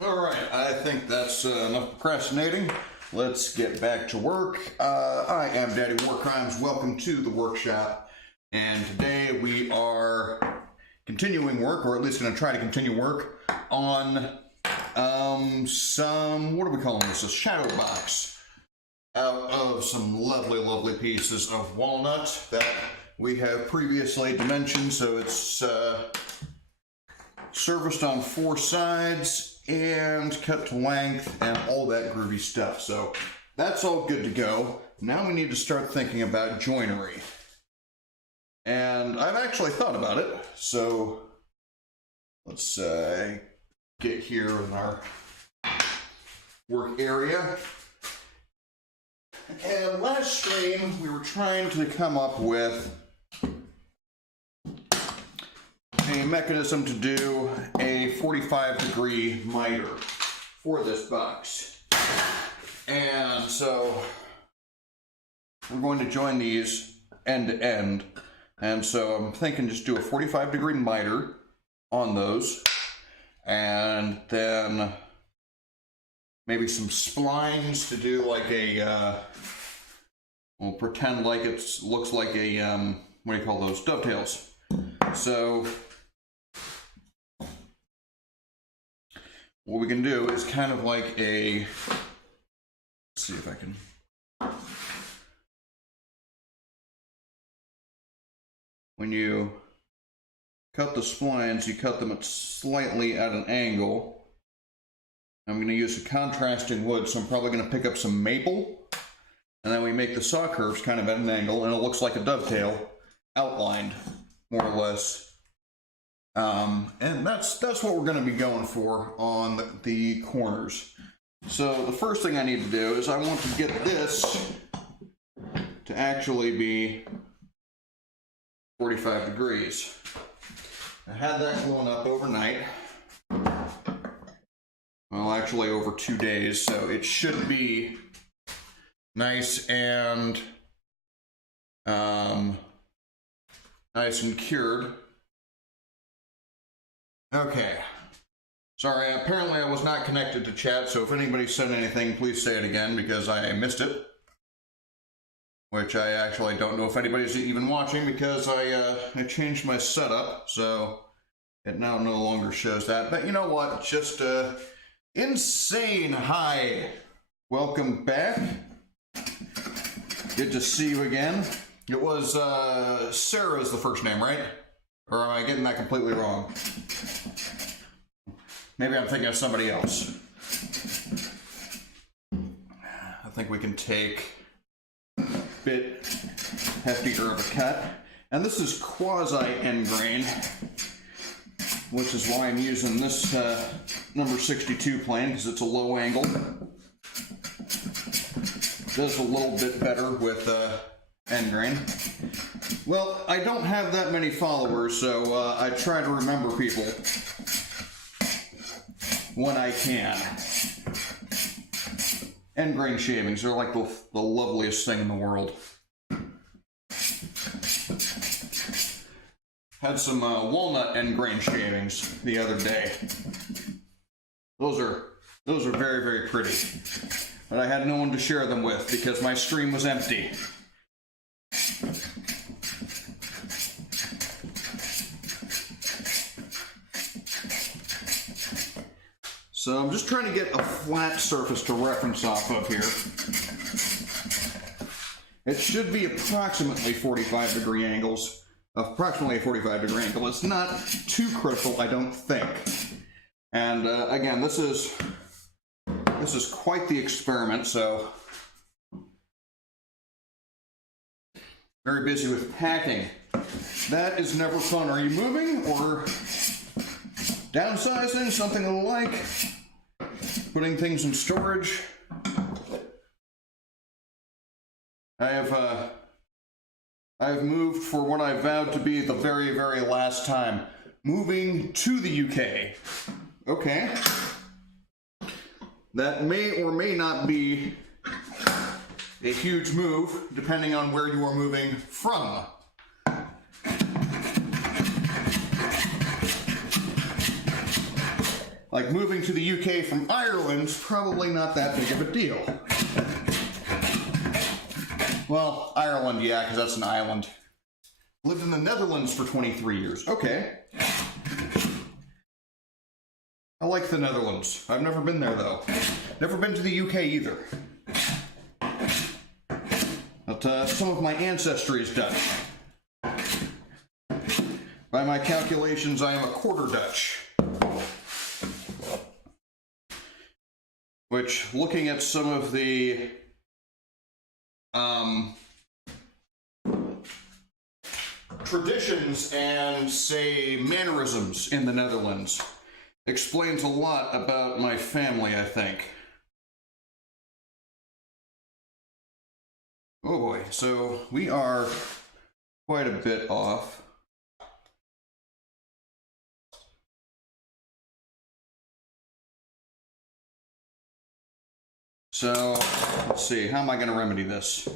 Alright, I think that's enough procrastinating. Let's get back to work. I am Daddy Warcrimes. Welcome to the workshop. And today we are continuing work, or at least going to try to continue work, on some, what are we calling this? A shadow box out of some lovely, lovely pieces of walnut that we have previously dimensioned. So it's serviced on 4 sides and cut to length and all that groovy stuff. So that's all good to go. Now we need to start thinking about joinery. And I've actually thought about it. So let's get here in our work area. And last stream we were trying to come up with a mechanism to do a 45-degree miter for this box. And so we're going to join these end to end. And so I'm thinking just do a 45-degree miter on those. And then maybe some splines to do like a, we'll pretend like it looks like a, what do you call those? Dovetails. So what we can do is kind of like a, let's see if I can, when you cut the splines, you cut them at slightly at an angle. I'm going to use a contrasting wood, so I'm probably going to pick up some maple, and then we make the saw curves kind of at an angle, and it looks like a dovetail outlined, more or less. And that's what we're going to be going for on the corners. So the first thing I need to do is I want to get this to actually be 45 degrees. I had that gluing up overnight. Well, actually over 2 days, so it should be nice and cured. Okay. Sorry, apparently I was not connected to chat, so if anybody said anything, please say it again because I missed it. Which I actually don't know if anybody's even watching because I changed my setup, so it now no longer shows that. But you know what? Just insane hi. Welcome back. Good to see you again. It was Sarah's the first name, right? Or am I getting that completely wrong? Maybe I'm thinking of somebody else. I think we can take a bit heftier of a cut. And this is quasi-end grain, which is why I'm using this number 62 plane, because it's a low angle. Does a little bit better with end grain. Well, I don't have that many followers, so I try to remember people when I can. End grain shavings are like the loveliest thing in the world. Had some walnut end grain shavings the other day. Those are very, very pretty. But I had no one to share them with because my stream was empty. So I'm just trying to get a flat surface to reference off of here. It should be approximately 45-degree angles. Approximately a 45-degree angle. It's not too critical, I don't think. And again, this is quite the experiment, so very busy with packing. That is never fun. Are you moving or downsizing, something of the like? Putting things in storage? I have moved for what I vowed to be the very, very last time. Moving to the UK. Okay. That may or may not be a huge move, depending on where you are moving from. like moving to the UK from Ireland's probably not that big of a deal. Well, Ireland, yeah, because that's an island. Lived in the Netherlands for 23 years. Okay. I like the Netherlands. I've never been there, though. Never been to the UK either. But some of my ancestry is Dutch. By my calculations, I am a quarter Dutch. Which, looking at some of the traditions and, say, mannerisms in the Netherlands, explains a lot about my family, I think. Oh boy, so we are quite a bit off. So, let's see, how am I going to remedy this?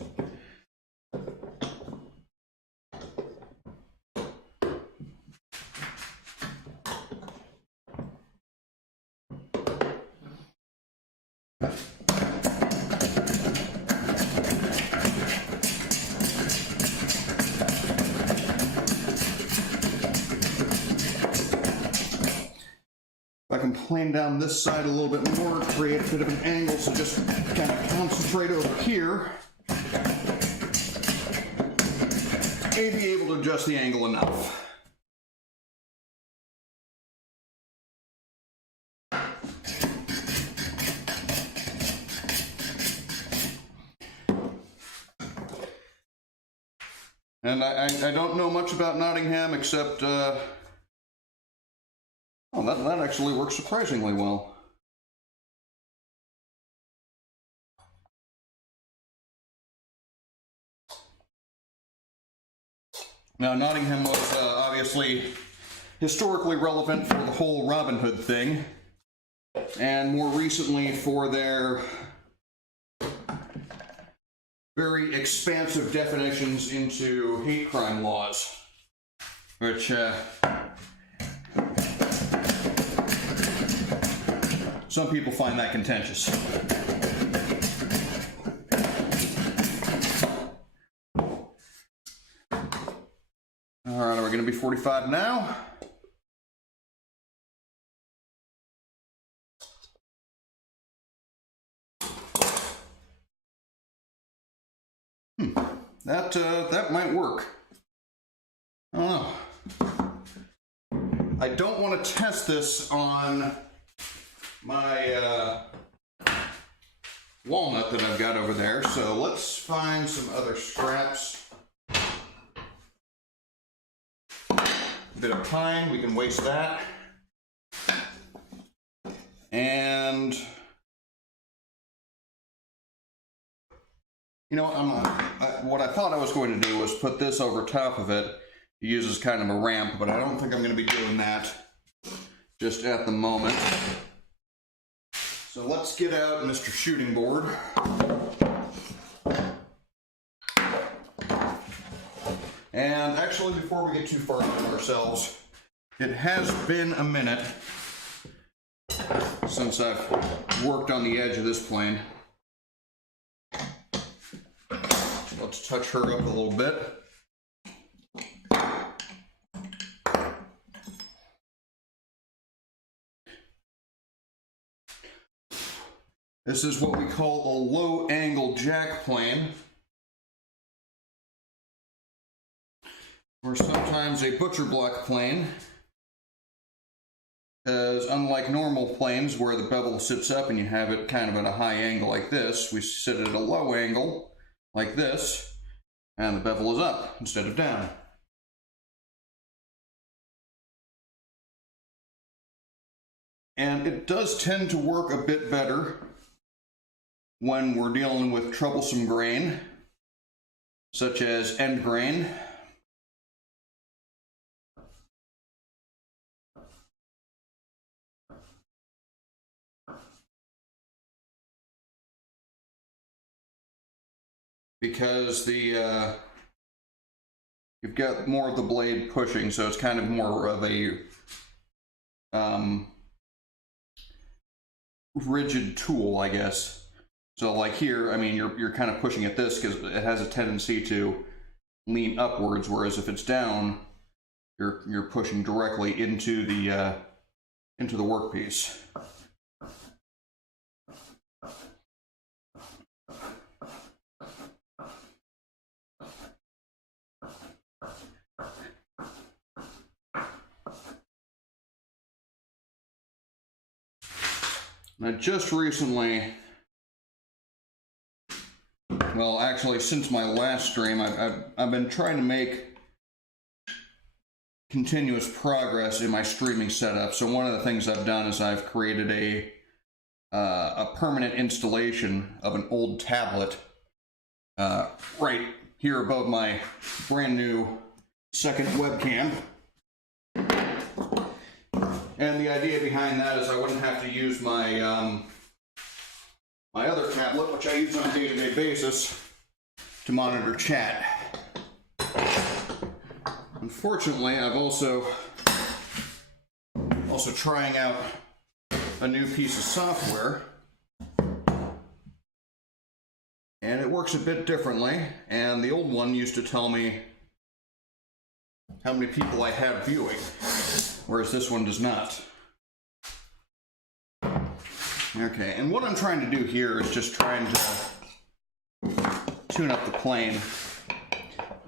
I can plane down this side a little bit more, create a bit of an angle, so just kind of concentrate over here. And be able to adjust the angle enough. And I don't know much about Nottingham except oh, that actually works surprisingly well. Now, Nottingham was obviously historically relevant for the whole Robin Hood thing, and more recently for their very expansive definitions into hate crime laws, which some people find that contentious. All right, are we going to be 45 now? That might work. I don't know. I don't want to test this on my walnut that I've got over there, so let's find some other scraps. A bit of pine, we can waste that. And you know, what I thought I was going to do was put this over top of it to use as kind of a ramp, but I don't think I'm going to be doing that just at the moment. So let's get out Mr. Shooting Board. And actually, before we get too far into ourselves, it has been a minute since I've worked on the edge of this plane. So let's touch her up a little bit. This is what we call a low-angle jack plane, or sometimes a butcher block plane, because unlike normal planes where the bevel sits up and you have it kind of at a high angle like this, we sit it at a low angle like this, and the bevel is up instead of down. And it does tend to work a bit better when we're dealing with troublesome grain, such as end grain. Because you've got more of the blade pushing, so it's kind of more of a rigid tool, I guess. So like here, I mean, you're kind of pushing at this because it has a tendency to lean upwards, whereas if it's down, you're pushing directly into the workpiece. Now, just recently, well, actually, since my last stream, I've been trying to make continuous progress in my streaming setup. So one of the things I've done is I've created a permanent installation of an old tablet right here above my brand new second webcam. And the idea behind that is I wouldn't have to use my my other tablet, which I use on a day-to-day basis, to monitor chat. Unfortunately, I've also trying out a new piece of software, and it works a bit differently. And the old one used to tell me how many people I have viewing, whereas this one does not. Okay, and what I'm trying to do here is just trying to tune up the plane,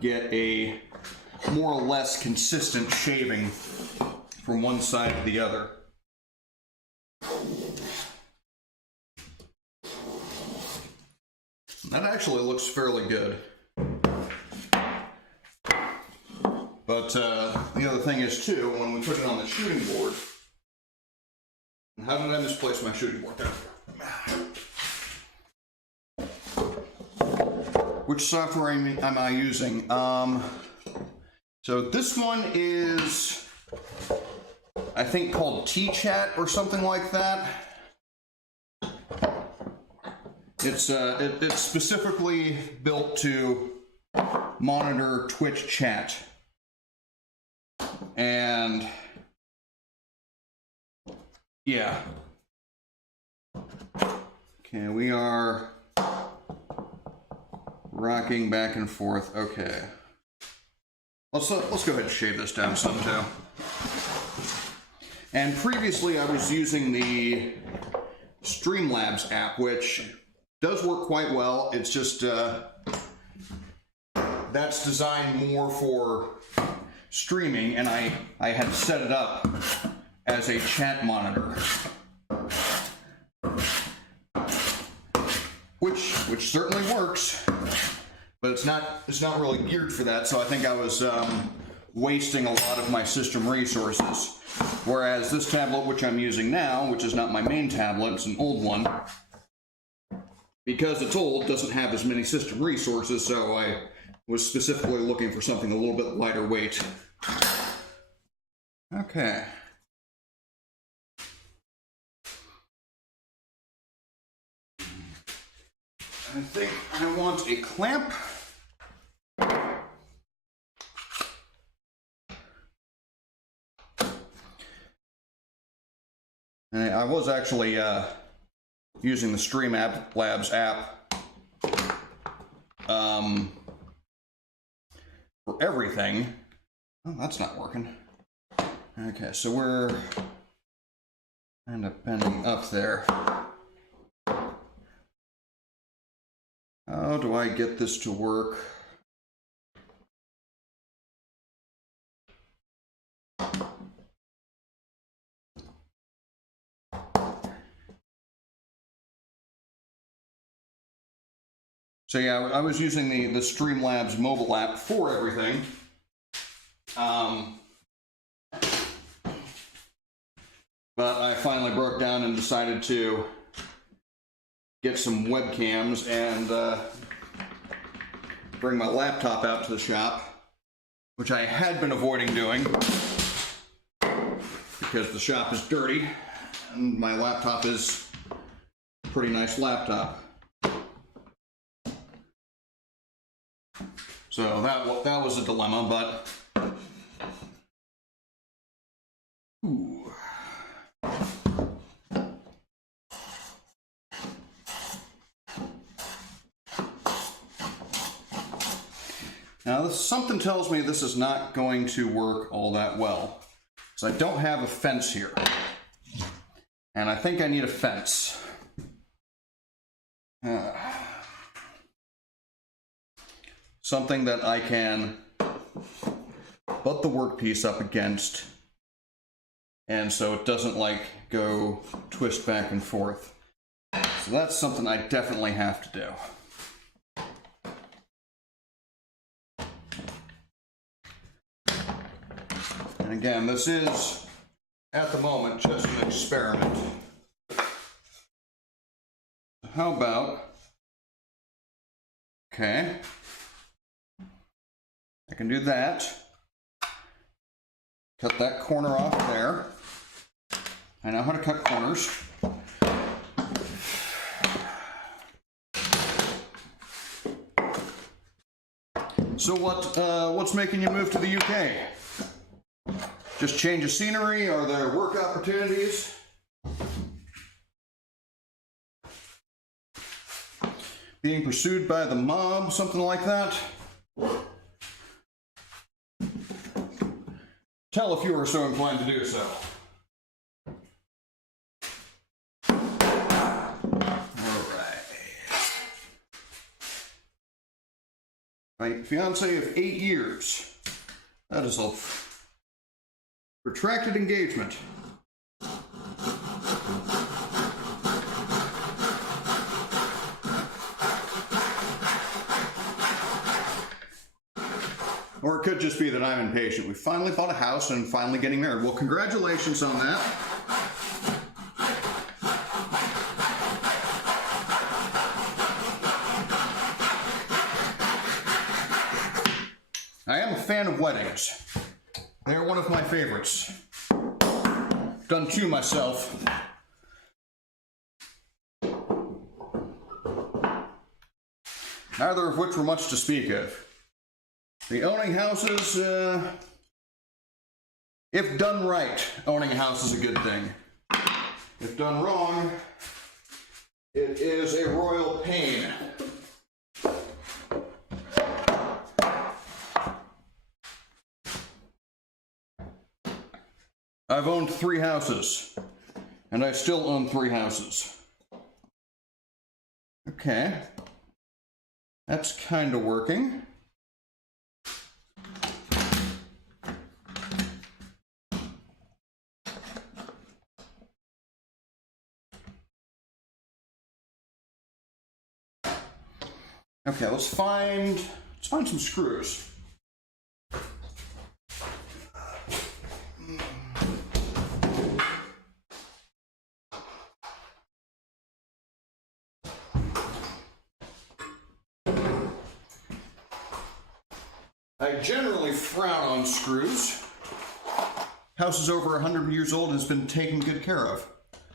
get a more or less consistent shaving from one side to the other. That actually looks fairly good. But the other thing is too, when we put it on the shooting board, how did I misplace my shooting board? Which software am I using? So this one is, I think, called T-Chat or something like that. It's specifically built to monitor Twitch chat. And yeah. Okay, we are rocking back and forth. Okay. Let's go ahead and shave this down some too. And previously I was using the Streamlabs app, which does work quite well. It's just that's designed more for streaming, and I had set it up as a chat monitor, which certainly works, but it's not really geared for that. So I think I was wasting a lot of my system resources. Whereas this tablet, which I'm using now, which is not my main tablet, it's an old one, because it's old, doesn't have as many system resources. So I was specifically looking for something a little bit lighter weight. Okay. I think I want a clamp. And I was actually using the Streamlabs app for everything. Oh, that's not working. Okay, so we're kind of bending up there. How do I get this to work? So yeah, I was using the Streamlabs mobile app for everything. But I finally broke down and decided to get some webcams and bring my laptop out to the shop, which I had been avoiding doing because the shop is dirty and my laptop is a pretty nice laptop. So that was a dilemma, but ooh. Now, something tells me this is not going to work all that well. So I don't have a fence here. And I think I need a fence. Something that I can butt the workpiece up against, and so it doesn't like go twist back and forth. So that's something I definitely have to do. And again, this is, at the moment, just an experiment. How about, okay, I can do that. Cut that corner off there. I know how to cut corners. So what's making you move to the UK? Just change of scenery? Are there work opportunities? Being pursued by the mob, something like that? Tell if you are so inclined to do so. My fiance of 8 years. That is a protracted engagement. Or it could just be that I'm impatient. We finally bought a house and finally getting married. Well, congratulations on that. I am a fan of weddings. They are one of my favorites. Done two myself. Neither of which were much to speak of. The owning houses, if done right, owning a house is a good thing. If done wrong, it is a royal pain. I've owned 3 houses, and I still own 3 houses. Okay. That's kind of working. Okay, let's find some screws. I generally frown on screws. House is over 100 years old and has been taken good care of.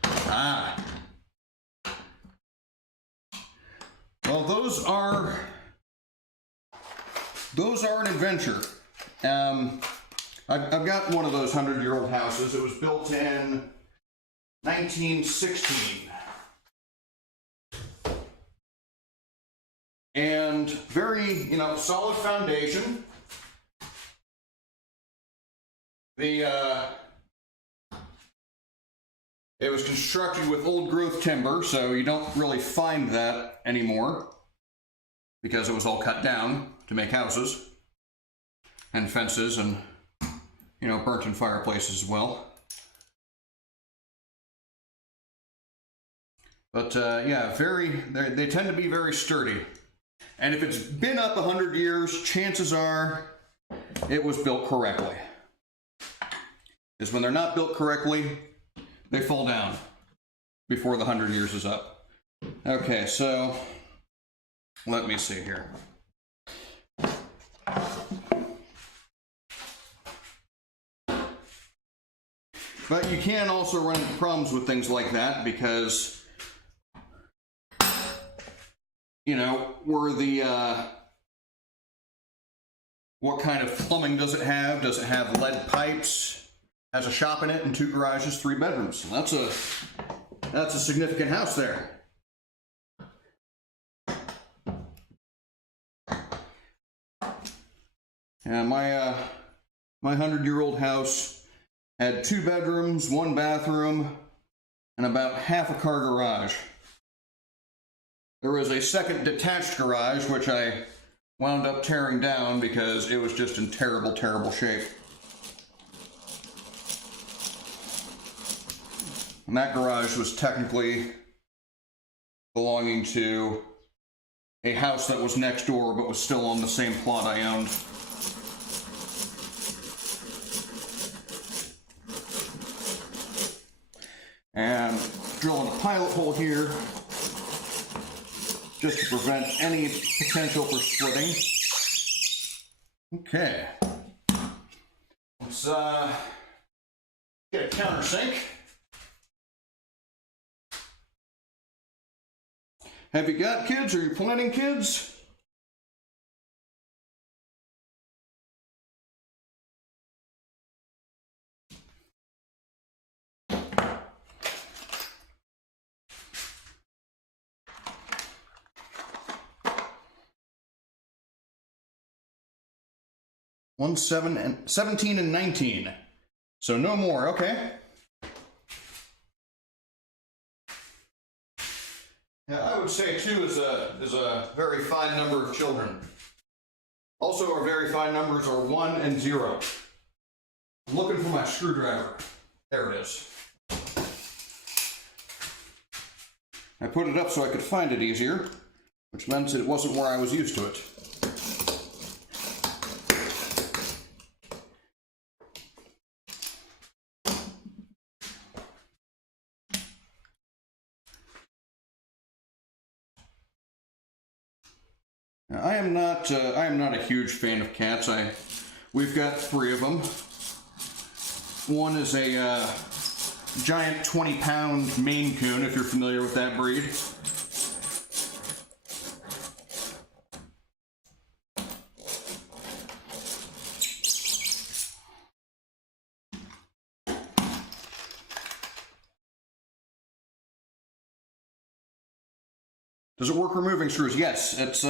Ah. Well, those are an adventure. I've got one of those 100-year-old houses. It was built in 1916. And very, solid foundation. It was constructed with old growth timber, so you don't really find that anymore because it was all cut down to make houses and fences and, burnt in fireplaces as well. But yeah, they tend to be very sturdy. And if it's been up 100 years, chances are it was built correctly. Is when they're not built correctly, they fall down before the 100 years is up. Okay, so let me see here. But you can also run into problems with things like that because, what kind of plumbing does it have? Does it have lead pipes? Has a shop in it and 2 garages, 3 bedrooms. That's a significant house there. And my 100-year-old house had 2 bedrooms, 1 bathroom, and about half a car garage. There was a second detached garage, which I wound up tearing down because it was just in terrible, terrible shape. And that garage was technically belonging to a house that was next door, but was still on the same plot I owned. And drilling a pilot hole here just to prevent any potential for splitting. Okay. Let's get a countersink. Have you got kids? Are you planning kids? One, 17 and 19. So no more, okay. Yeah, I would say 2 is a very fine number of children. Also, our very fine numbers are 1 and 0. I'm looking for my screwdriver. There it is. I put it up so I could find it easier, which meant it wasn't where I was used to it. Now, I am not a huge fan of cats. We've got 3 of them. One is a giant 20-pound Maine Coon, if you're familiar with that breed. Does it work removing screws? Yes, it's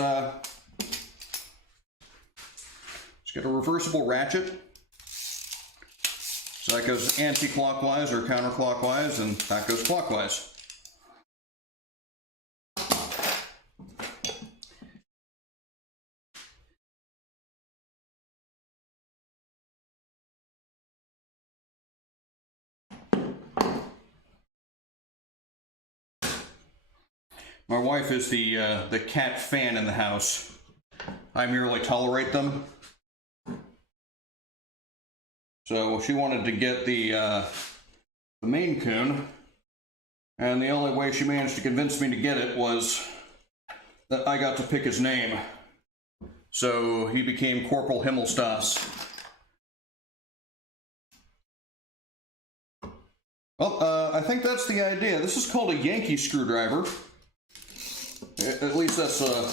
got a reversible ratchet. So that goes anti-clockwise or counterclockwise, and that goes clockwise. My wife is the cat fan in the house. I merely tolerate them. So she wanted to get the Maine Coon, and the only way she managed to convince me to get it was that I got to pick his name. So he became Corporal Himmelstas. Well, I think that's the idea. This is called a Yankee screwdriver. At least that's a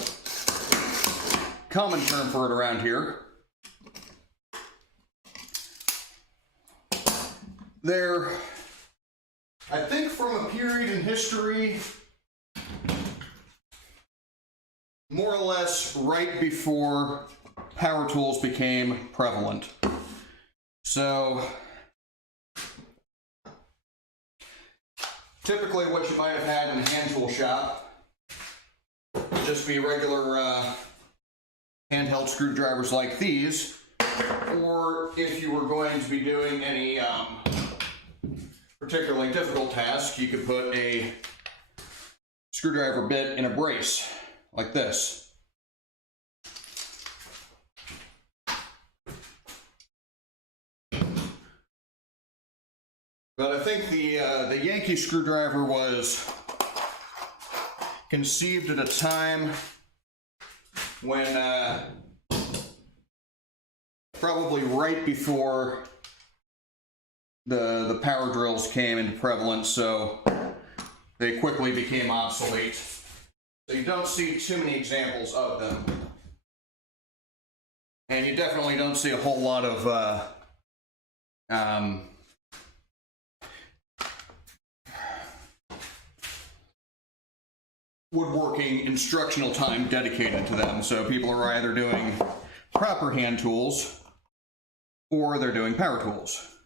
common term for it around here. They're, I think, from a period in history more or less right before power tools became prevalent. So typically what you might have had in a hand tool shop would just be regular handheld screwdrivers like these, or if you were going to be doing any particularly difficult task, you could put a screwdriver bit in a brace, like this. But I think the Yankee screwdriver was conceived at a time when probably right before the power drills came into prevalence, so they quickly became obsolete. So you don't see too many examples of them. And you definitely don't see a whole lot of woodworking instructional time dedicated to them. So people are either doing proper hand tools or they're doing power tools.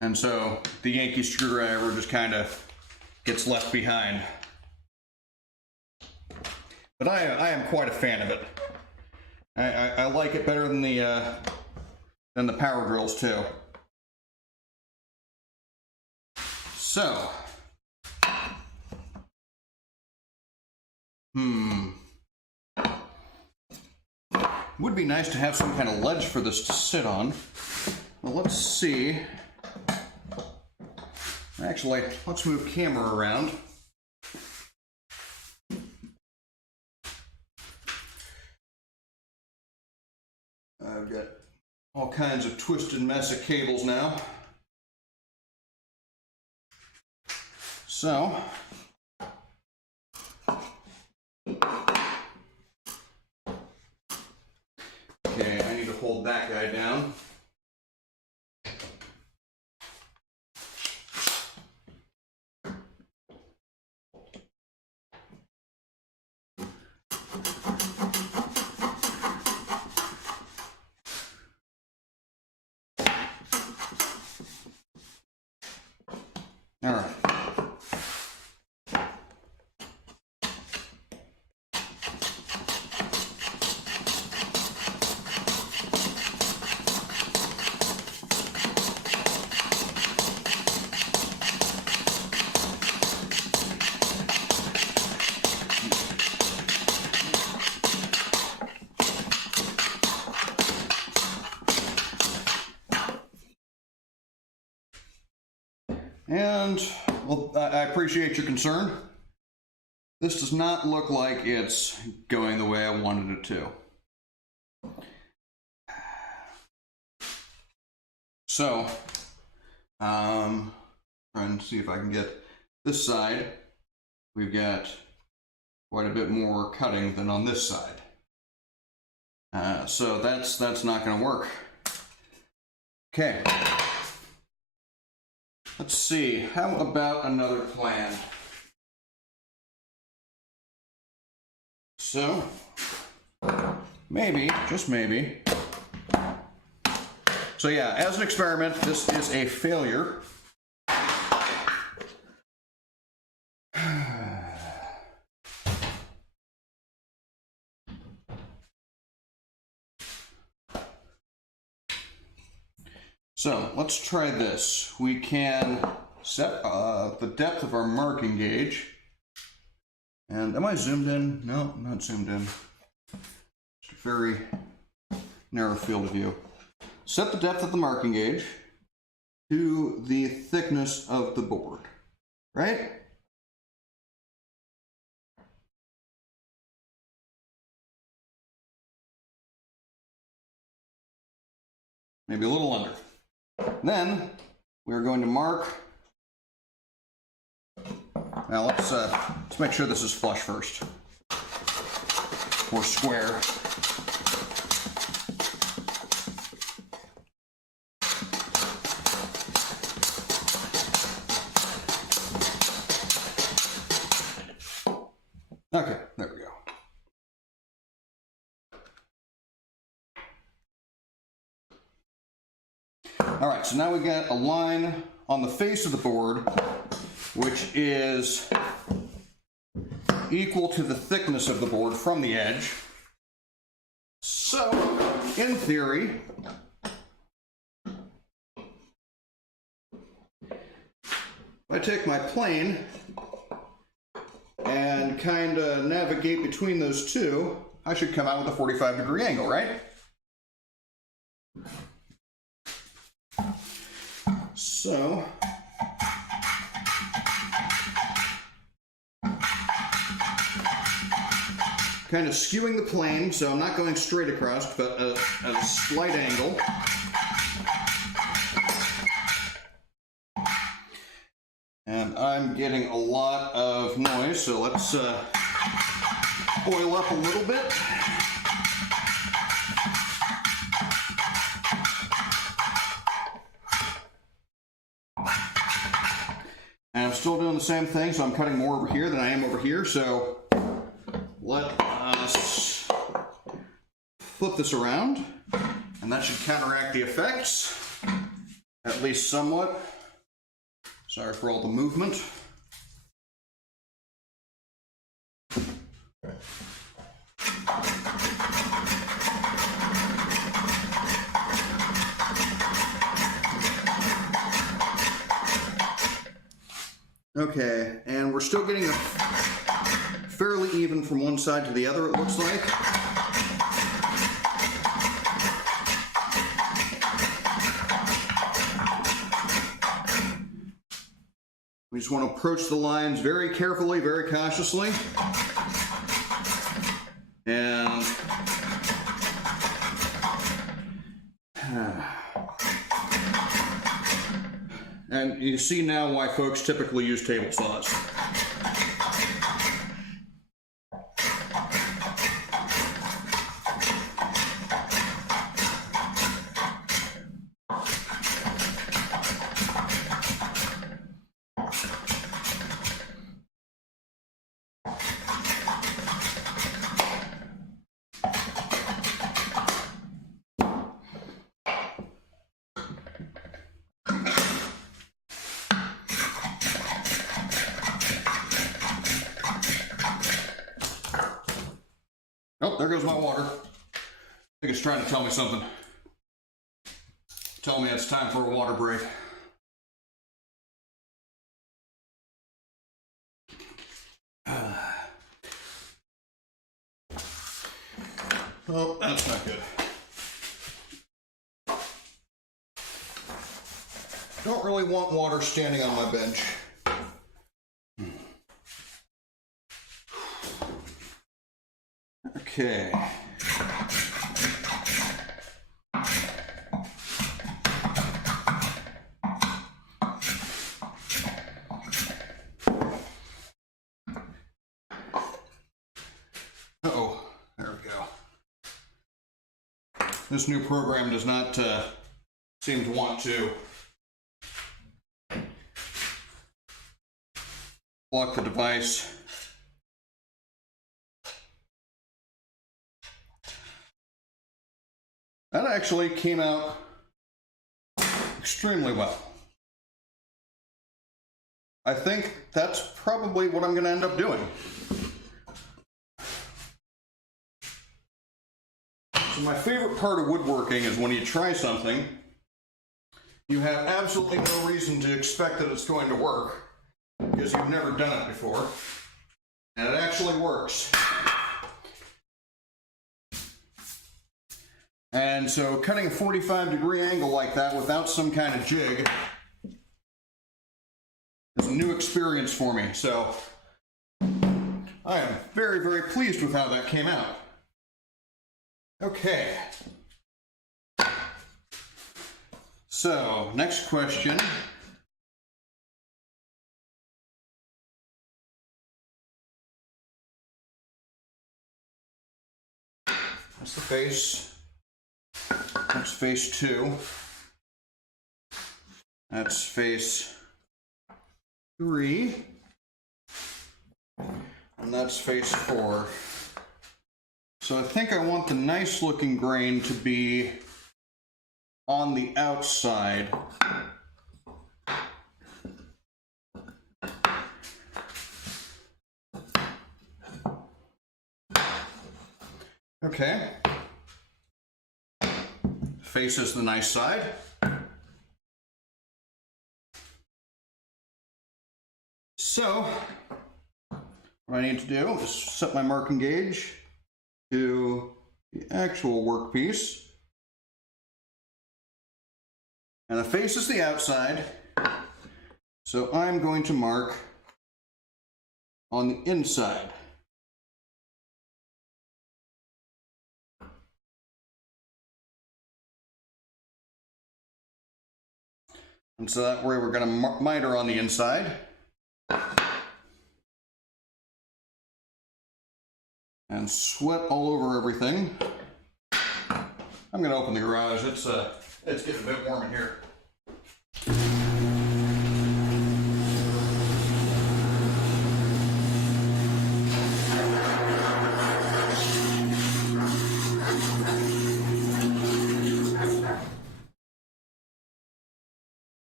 And so the Yankee screwdriver just kind of gets left behind. But I am quite a fan of it. I like it better than the power drills too. So, would be nice to have some kind of ledge for this to sit on. Well, let's see. Actually, let's move camera around. I've got all kinds of twisted mess of cables now. So, okay, I need to hold that guy down. All right. And, well, I appreciate your concern. This does not look like it's going the way I wanted it to. So, trying to see if I can get this side. We've got quite a bit more cutting than on this side. So that's not going to work. Okay. Let's see, how about another plan? So, maybe, just maybe. So yeah, as an experiment, this is a failure. So let's try this. We can set the depth of our marking gauge. And am I zoomed in? No, I'm not zoomed in. Just a very narrow field of view. Set the depth of the marking gauge to the thickness of the board, right? Maybe a little under. Then we're going to mark. Now let's make sure this is flush first, or square. Okay, there we go. All right, so now we got a line on the face of the board, which is equal to the thickness of the board from the edge. So, in theory, if I take my plane and kind of navigate between those two, I should come out with a 45-degree angle, right? So, kind of skewing the plane, so I'm not going straight across, but at a slight angle. And I'm getting a lot of noise, so let's oil up a little bit. And I'm still doing the same thing, so I'm cutting more over here than I am over here, so let us flip this around, and And that should counteract the effects, at least somewhat. Sorry for all the movement. Okay, and we're still getting fairly even from one side to the other, it looks like. We just want to approach the lines very carefully, very cautiously. And you see now why folks typically use table saws. Oh, there goes my water. I think it's trying to tell me something. Tell me it's time for a water break. Oh, that's not good. Don't really want water standing on my bench. Okay. Uh-oh, there we go. This new program does not seem to want to lock the device. That actually came out extremely well. I think that's probably what I'm going to end up doing. So my favorite part of woodworking is when you try something, you have absolutely no reason to expect that it's going to work because you've never done it before, and it actually works. And so cutting a 45-degree angle like that without some kind of jig is a new experience for me. So I am very, very pleased with how that came out. Okay. So next question. That's the face. That's face 2. That's face 3. And that's face 4. So I think I want the nice looking grain to be on the outside. Okay. Face is the nice side. So, what I need to do is set my marking gauge to the actual workpiece. And the face is the outside, so I'm going to mark on the inside. And so that way we're going to miter on the inside. And sweat all over everything. I'm going to open the garage. It's getting a bit warm in here.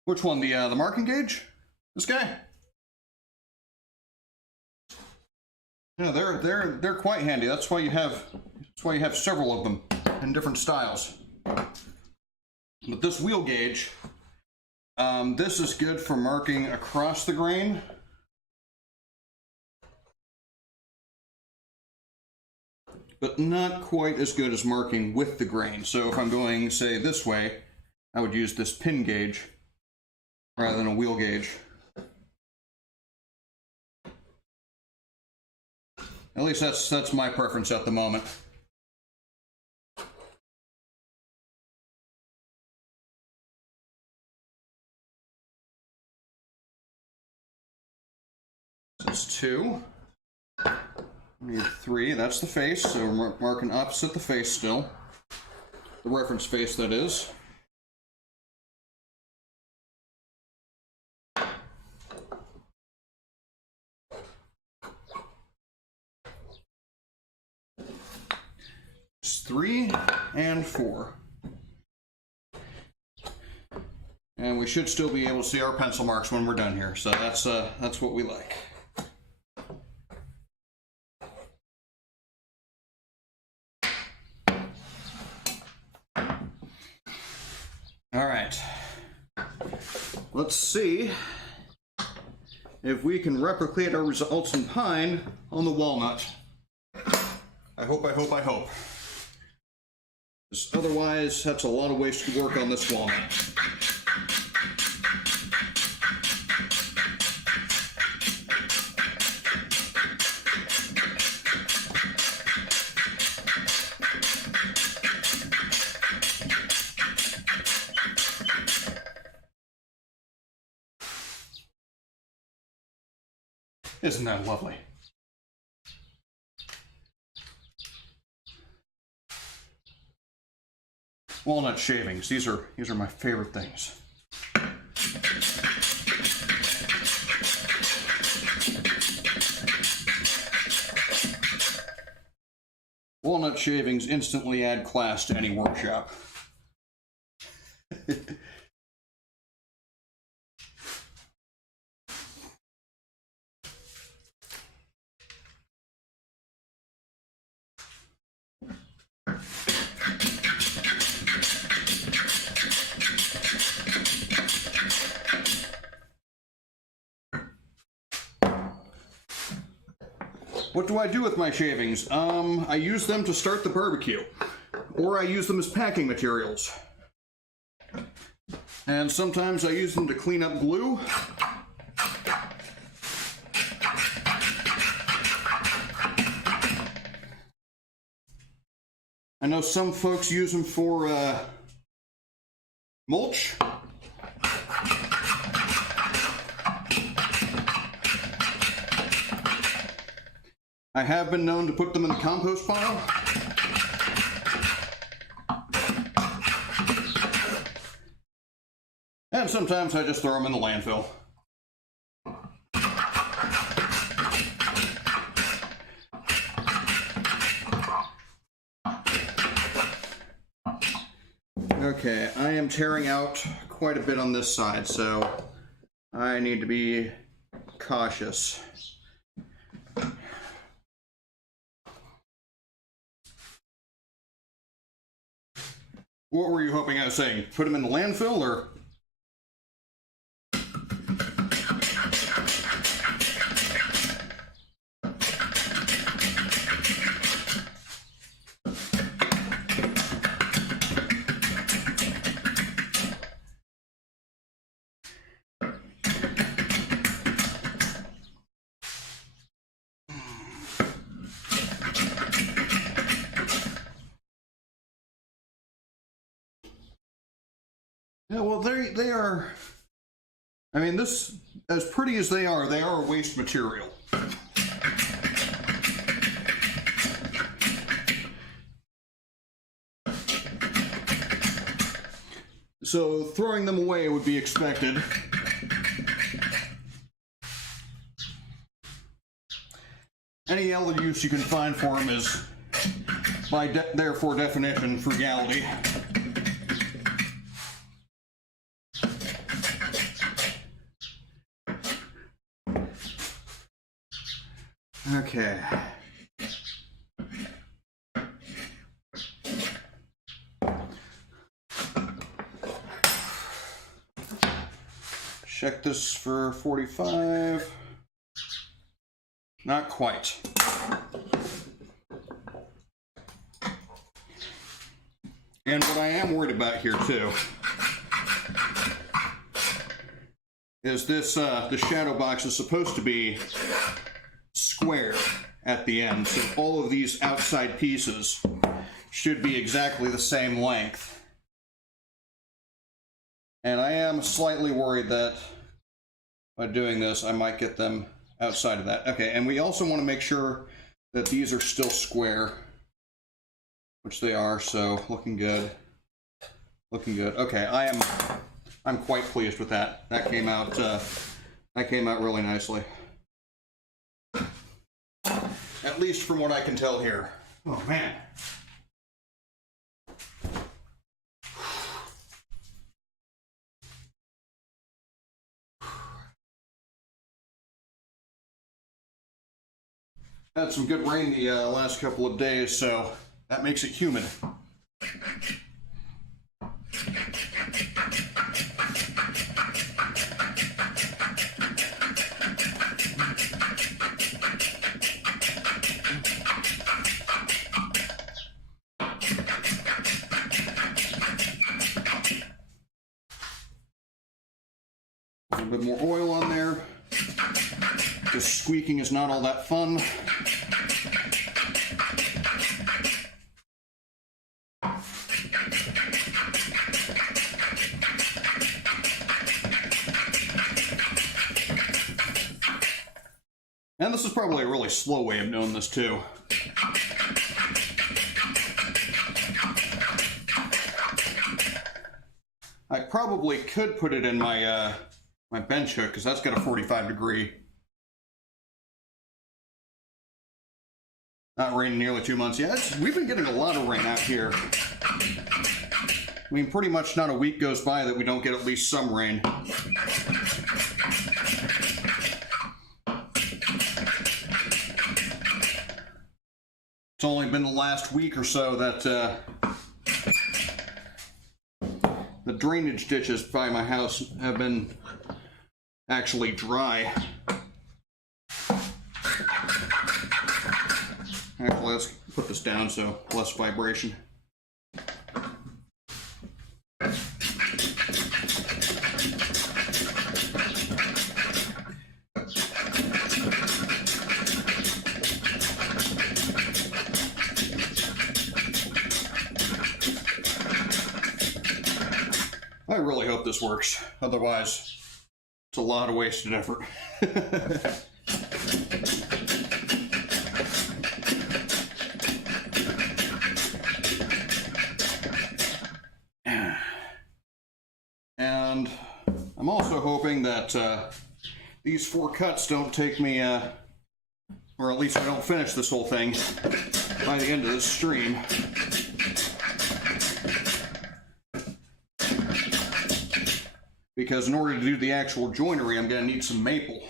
Which one? The marking gauge? This guy? Yeah, they're quite handy. That's why you have several of them in different styles. But this wheel gauge, this is good for marking across the grain. But not quite as good as marking with the grain. So if I'm going, say, this way, I would use this pin gauge rather than a wheel gauge. At least that's my preference at the moment. This is 2. We need 3. That's the face, so we're marking opposite the face still. The reference face, that is. It's 3 and 4. And we should still be able to see our pencil marks when we're done here, so that's what we like. All right, let's see if we can replicate our results in pine on the walnut. I hope. Because otherwise, that's a lot of wasted work on this walnut. Isn't that lovely? Walnut shavings. These are my favorite things. Walnut shavings instantly add class to any workshop. What do I do with my shavings? I use them to start the barbecue, or I use them as packing materials. And sometimes I use them to clean up glue. I know some folks use them for mulch. I have been known to put them in the compost pile. And sometimes I just throw them in the landfill. Okay, I am tearing out quite a bit on this side, so I need to be cautious. What were you hoping I was saying? Put them in the landfill, or? Yeah, well, they are, I mean, this, as pretty as they are waste material. So throwing them away would be expected. Any other use you can find for them is, by therefore definition, frugality. Okay. Check this for 45. Not quite. And what I am worried about here too is this, the shadow box is supposed to be square at the end, so all of these outside pieces should be exactly the same length. And I am slightly worried that by doing this, I might get them outside of that. Okay, and we also want to make sure that these are still square, which they are, so looking good. Looking good. Okay, I'm quite pleased with that. That came out really nicely. At least from what I can tell here. Oh man. Had some good rain the last couple of days, so that makes it humid. A little bit more oil on there. Just squeaking is not all that fun. And this is probably a really slow way of doing this too. I probably could put it in my my bench hook, because that's got a 45 degree. Not raining nearly 2 months. Yeah, we've been getting a lot of rain out here. I mean, pretty much not a week goes by that we don't get at least some rain. It's only been the last week or so that the drainage ditches by my house have been actually dry. Actually, let's put this down so less vibration. I really hope this works. Otherwise, it's a lot of wasted effort. And I'm also hoping that these 4 cuts don't take me, or at least I don't finish this whole thing by the end of this stream. Because in order to do the actual joinery, I'm going to need some maple.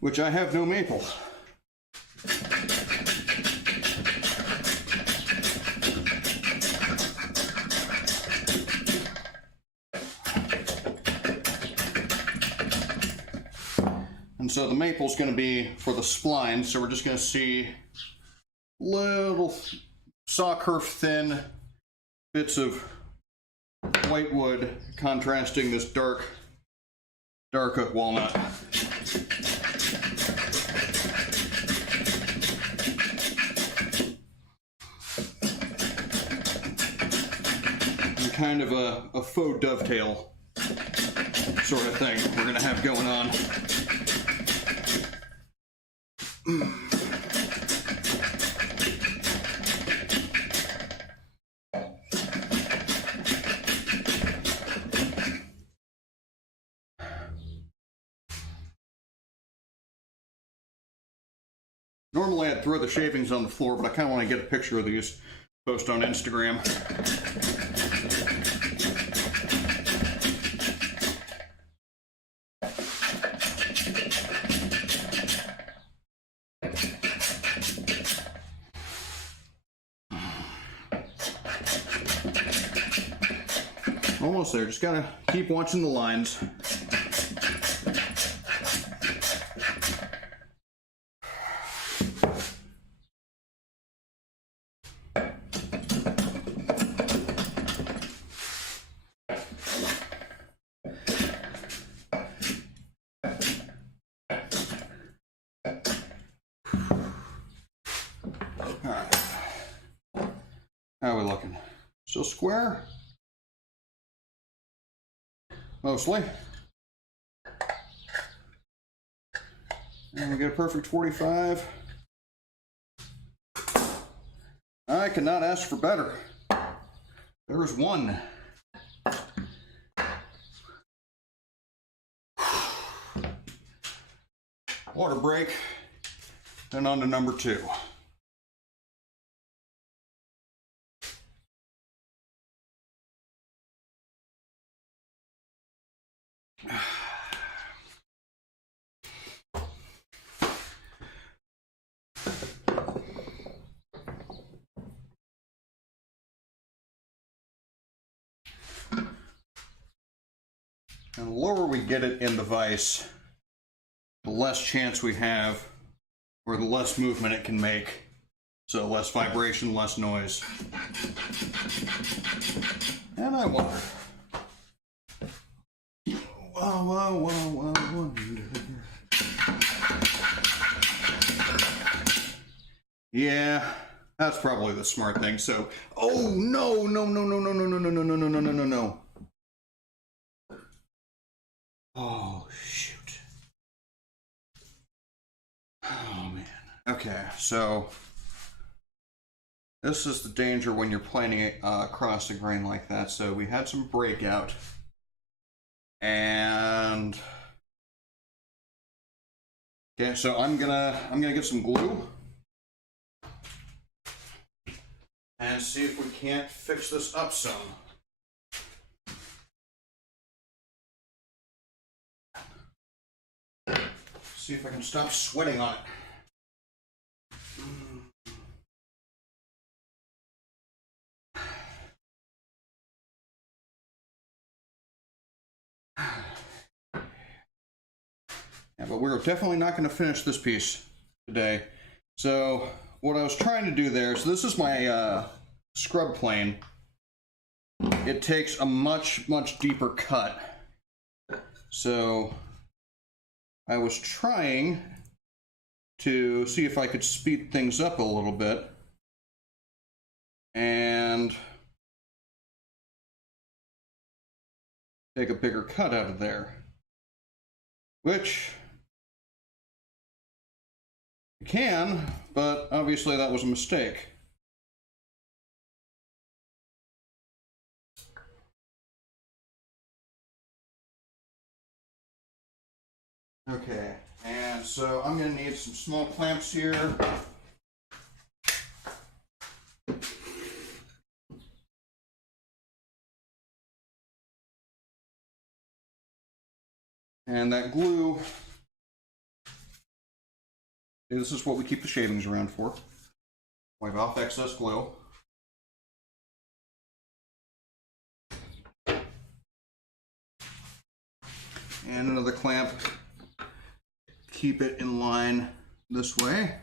Which I have no maple. And so the maple is going to be for the spline, so we're just going to see little saw curve thin bits of white wood contrasting this dark oak walnut. And kind of a faux dovetail sort of thing we're going to have going on. Normally I'd throw the shavings on the floor, but I kind of want to get a picture of these, post on Instagram. almost there. Just gotta keep watching the lines. Alright. How are we looking? Still square? Mostly. And we get a perfect 45. I cannot ask for better. There was one. Water break. Then on to number 2. And the lower we get it in the vise, the less chance we have, or the less movement it can make. So less vibration, less noise. And I wonder. Wonder. Yeah, that's probably the smart thing. So, oh no. Oh, shoot. Oh, man. Okay, so this is the danger when you're planing it across the grain like that. So we had some breakout. And okay, so I'm gonna get some glue and see if we can't fix this up some. See if I can stop sweating on it. Yeah, but we're definitely not going to finish this piece today. So what I was trying to do there, so this is my scrub plane. It takes a much deeper cut. So I was trying to see if I could speed things up a little bit and take a bigger cut out of there, which you can, but obviously that was a mistake. Okay, and so I'm going to need some small clamps here. And that glue, this is what we keep the shavings around for. Wipe off excess glue. And another clamp. Keep it in line this way.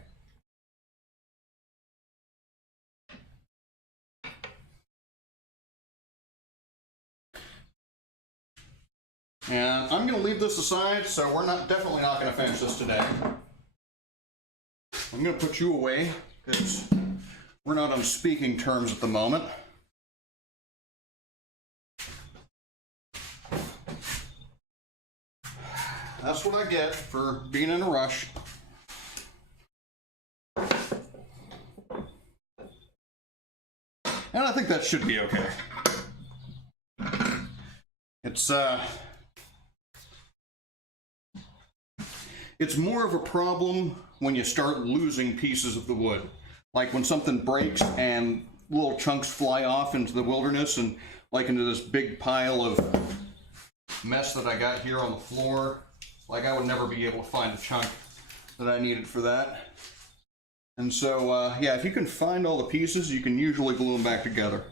And I'm going to leave this aside, so we're definitely not going to finish this today. I'm going to put you away because we're not on speaking terms at the moment. That's what I get for being in a rush. And I think that should be okay. It's more of a problem when you start losing pieces of the wood. Like when something breaks and little chunks fly off into the wilderness and like into this big pile of mess that I got here on the floor. Like I would never be able to find the chunk that I needed for that. And so, yeah, if you can find all the pieces, you can usually glue them back together.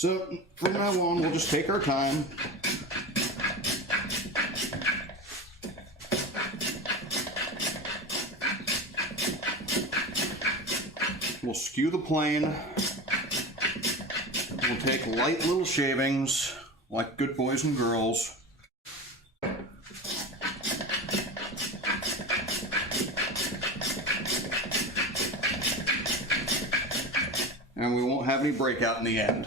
So from now on, we'll just take our time. We'll skew the plane. We'll take light little shavings, like good boys and girls. And we won't have any breakout in the end.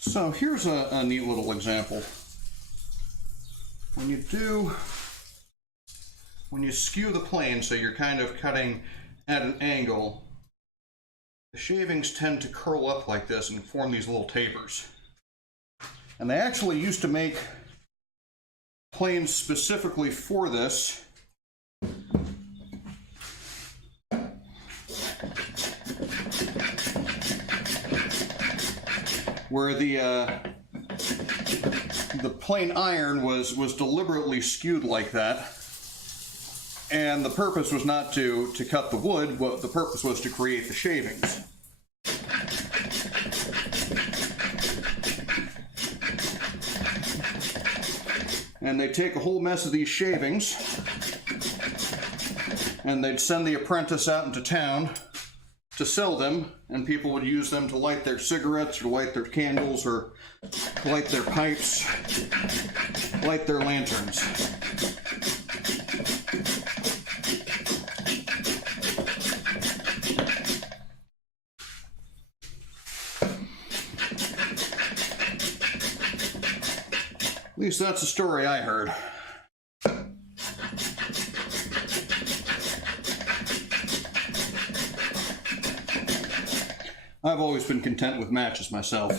So here's a neat little example. When you skew the plane, so you're kind of cutting at an angle, the shavings tend to curl up like this and form these little tapers. And they actually used to make planes specifically for this. Where the plane iron was deliberately skewed like that. And the purpose was not to cut the wood, but the purpose was to create the shavings. And they'd take a whole mess of these shavings, and they'd send the apprentice out into town to sell them, and people would use them to light their cigarettes, or light their candles, or light their pipes, light their lanterns. At least that's the story I heard. I've always been content with matches myself.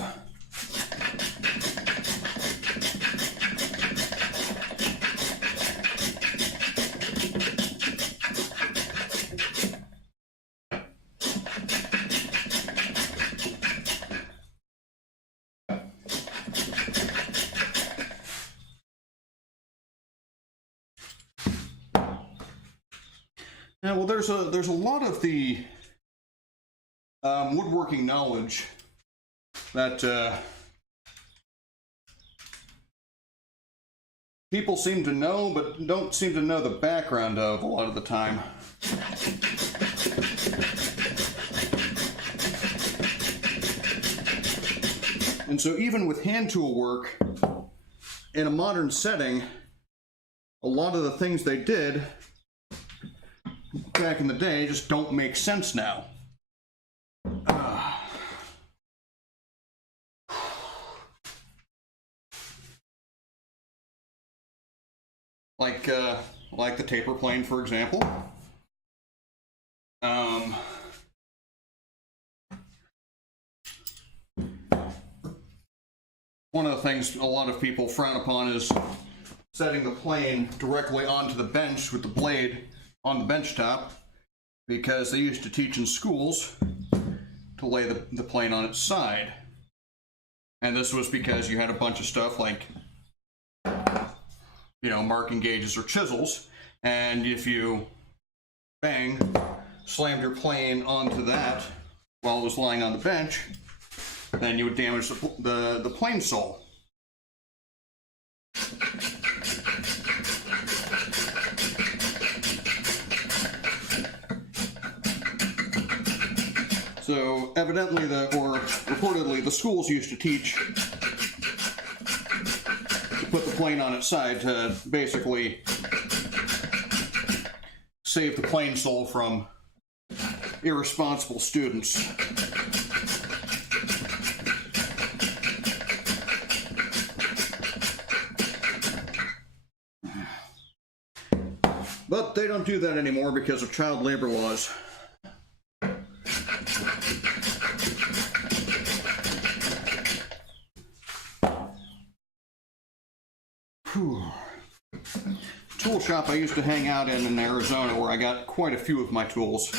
Now, well, there's a lot of the woodworking knowledge that people seem to know, but don't seem to know the background of a lot of the time. And so even with hand tool work, in a modern setting, a lot of the things they did back in the day just don't make sense now. Like the taper plane, for example. One of the things a lot of people frown upon is setting the plane directly onto the bench with the blade on the bench top, because they used to teach in schools to lay the plane on its side. And this was because you had a bunch of stuff like, you know, marking gauges or chisels, and if you slammed your plane onto that while it was lying on the bench, then you would damage the plane sole. So evidently, or reportedly, the schools used to teach to put the plane on its side to basically save the plane sole from irresponsible students. But they don't do that anymore because of child labor laws. Tool shop I used to hang out in Arizona, where I got quite a few of my tools.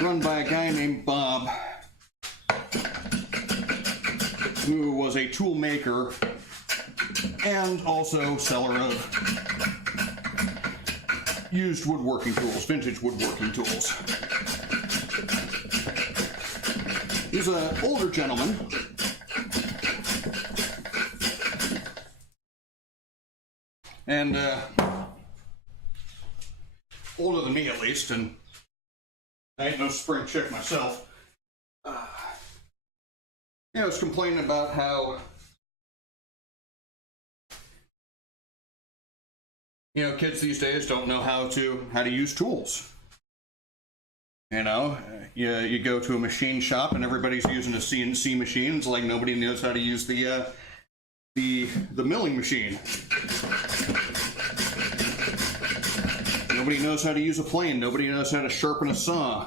Run by a guy named Bob. who was a tool maker and also seller of used woodworking tools, vintage woodworking tools. He's an older gentleman. And older than me at least, and I ain't no spring chick myself. I was complaining about how, kids these days don't know how to use tools. You go to a machine shop and everybody's using a CNC machine. It's like nobody knows how to use the milling machine. Nobody knows how to use a plane. Nobody knows how to sharpen a saw.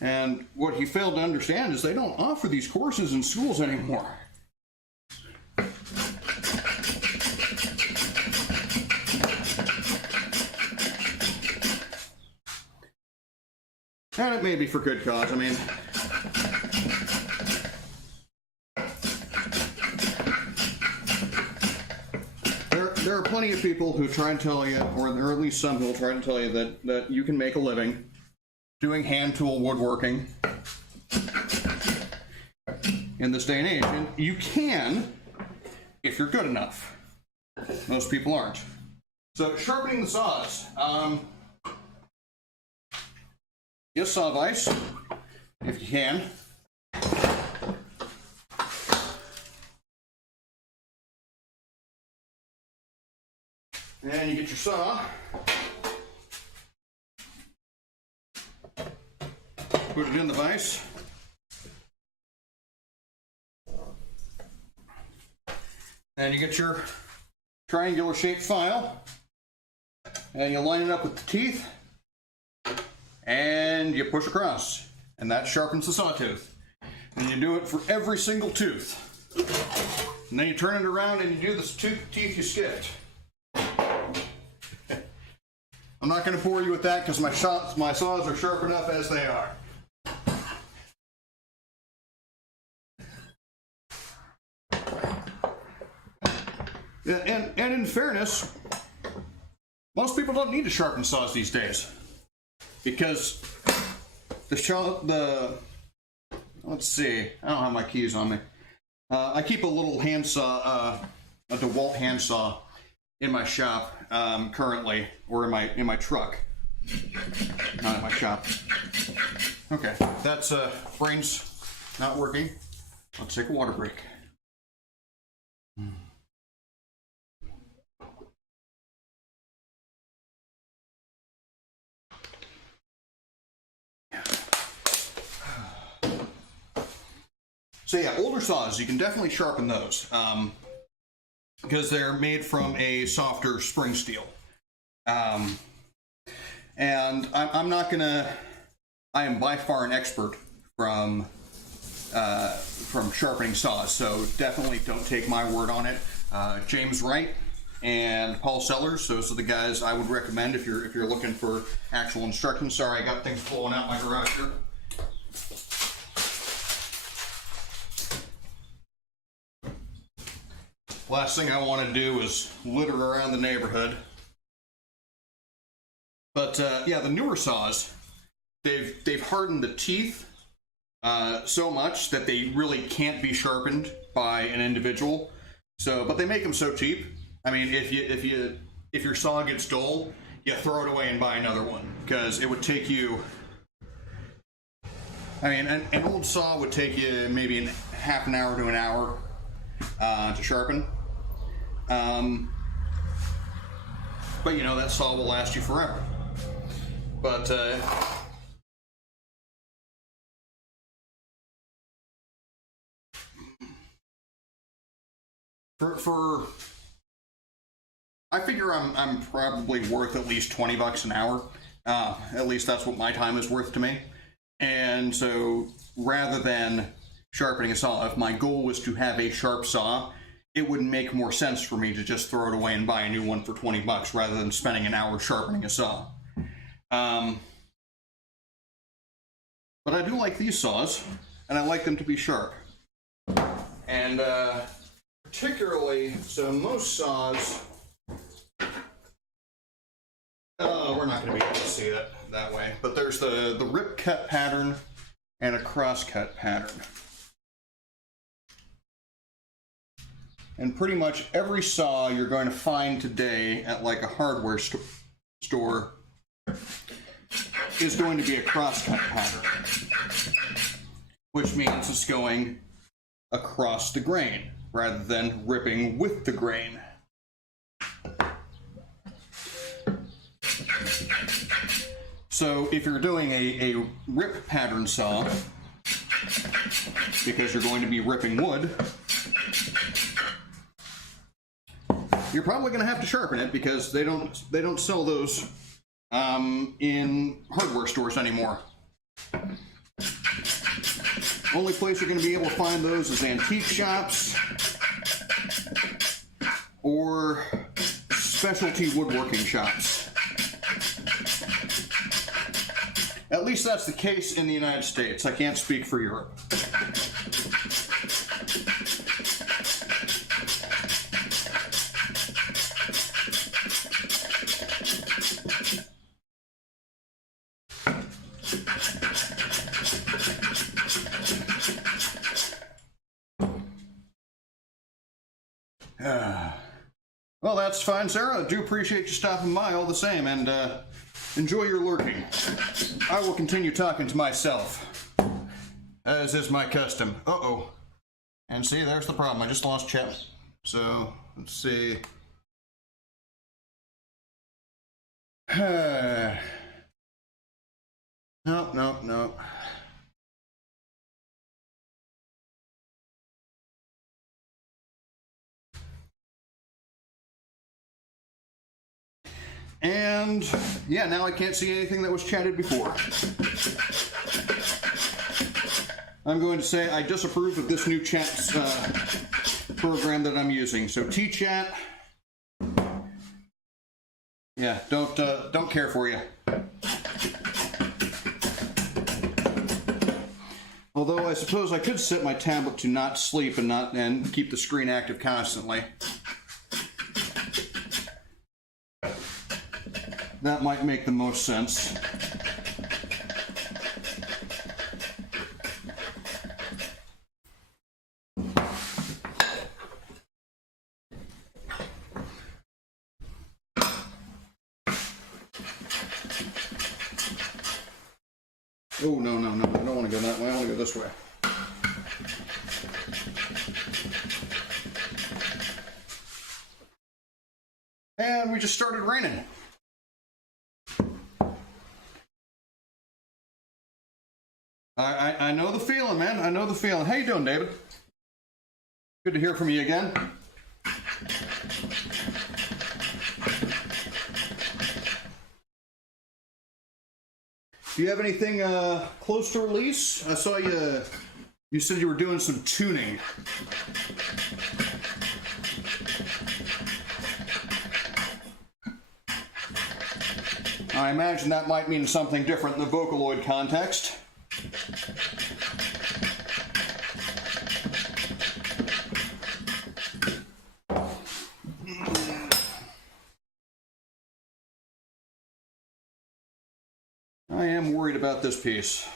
And what he failed to understand is they don't offer these courses in schools anymore. And it may be for good cause. I mean, there are plenty of people who try and tell you, or at least some who will try and tell you that you can make a living doing hand tool woodworking in this day and age. And you can if you're good enough. Most people aren't. So sharpening the saws. Use saw vise if you can. And you get your saw. Put it in the vise. And you get your triangular shaped file. And you line it up with the teeth. And you push across. And that sharpens the sawtooth. And you do it for every single tooth. And then you turn it around and you do the teeth you skipped. I'm not going to bore you with that because my saws are sharp enough as they are. And in fairness, most people don't need to sharpen saws these days because let's see, I don't have my keys on me. I keep a little hand saw, a DeWalt hand saw in my shop currently, or in my truck, not in my shop. Okay, that's brains not working. Let's take a water break. So yeah, older saws, you can definitely sharpen those because they're made from a softer spring steel. And I'm not gonna, I am by far an expert from sharpening saws, so definitely don't take my word on it. James Wright and Paul Sellers, those are the guys I would recommend if you're looking for actual instructions. Sorry, I got things blowing out my garage here. Last thing I want to do is litter around the neighborhood. But yeah, the newer saws, they've hardened the teeth so much that they really can't be sharpened by an individual. So, but they make them so cheap. I mean, if your saw gets dull, you throw it away and buy another one because it would take you. I mean, an old saw would take you maybe half an hour to an hour to sharpen. But that saw will last you forever. But I figure I'm probably worth at least $20 an hour. At least that's what my time is worth to me. And so rather than sharpening a saw, if my goal was to have a sharp saw, it would make more sense for me to just throw it away and buy a new one for $20 rather than spending an hour sharpening a saw. But I do like these saws, and I like them to be sharp. And particularly, so most saws, we're not going to be able to see it that way, but there's the rip cut pattern and a cross cut pattern. And pretty much every saw you're going to find today at like a hardware store is going to be a cross-cut pattern, which means it's going across the grain rather than ripping with the grain. So if you're doing a rip pattern saw, because you're going to be ripping wood, you're probably going to have to sharpen it because they don't sell those in hardware stores anymore. Only place you're going to be able to find those is antique shops or specialty woodworking shops. At least that's the case in the United States. I can't speak for Europe. Well, that's fine, Sarah. I do appreciate you stopping by all the same, and enjoy your lurking. I will continue talking to myself, as is my custom. Uh-oh. And see, there's the problem. I just lost chat. So, let's see. No. And yeah, now I can't see anything that was chatted before. I'm going to say I disapprove of this new chat program that I'm using. So T-Chat, yeah, don't care for you. Although I suppose I could set my tablet to not sleep and keep the screen active constantly. That might make the most sense. Oh, no. I don't want to go that way. I want to go this way. And we just started raining. I know the feeling, man. I know the feeling. How you doing, David? Good to hear from you again. Do you have anything close to release? I saw you said you were doing some tuning. I imagine that might mean something different in the Vocaloid context. I am worried about this piece.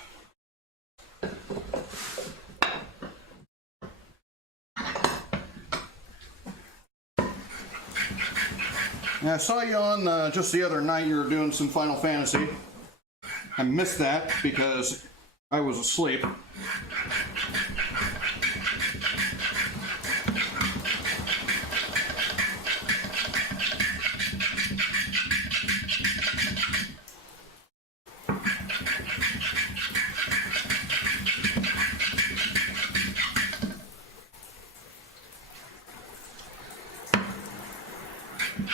Now, I saw you on just the other night, you were doing some Final Fantasy. I missed that because I was asleep.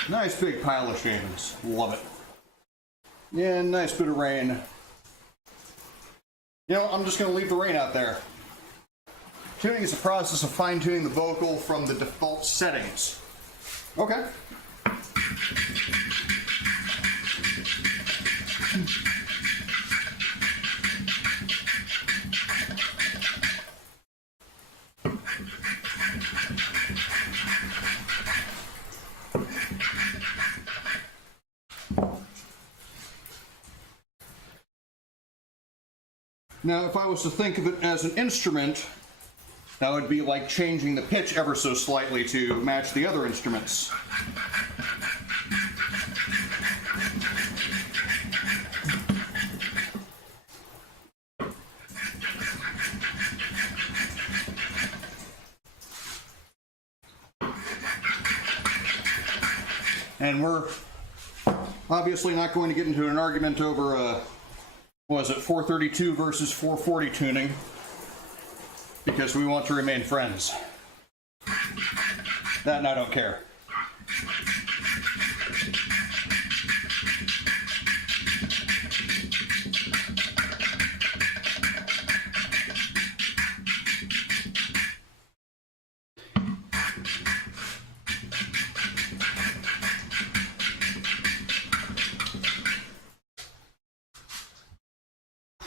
Nice big pile of shavings. Love it. Yeah, nice bit of rain. You know, I'm just going to leave the rain out there. Tuning is the process of fine-tuning the vocal from the default settings. Okay. Now, if I was to think of it as an instrument, that would be like changing the pitch ever so slightly to match the other instruments. And we're obviously not going to get into an argument over, what is it, 432 versus 440 tuning, because we want to remain friends. That and I don't care.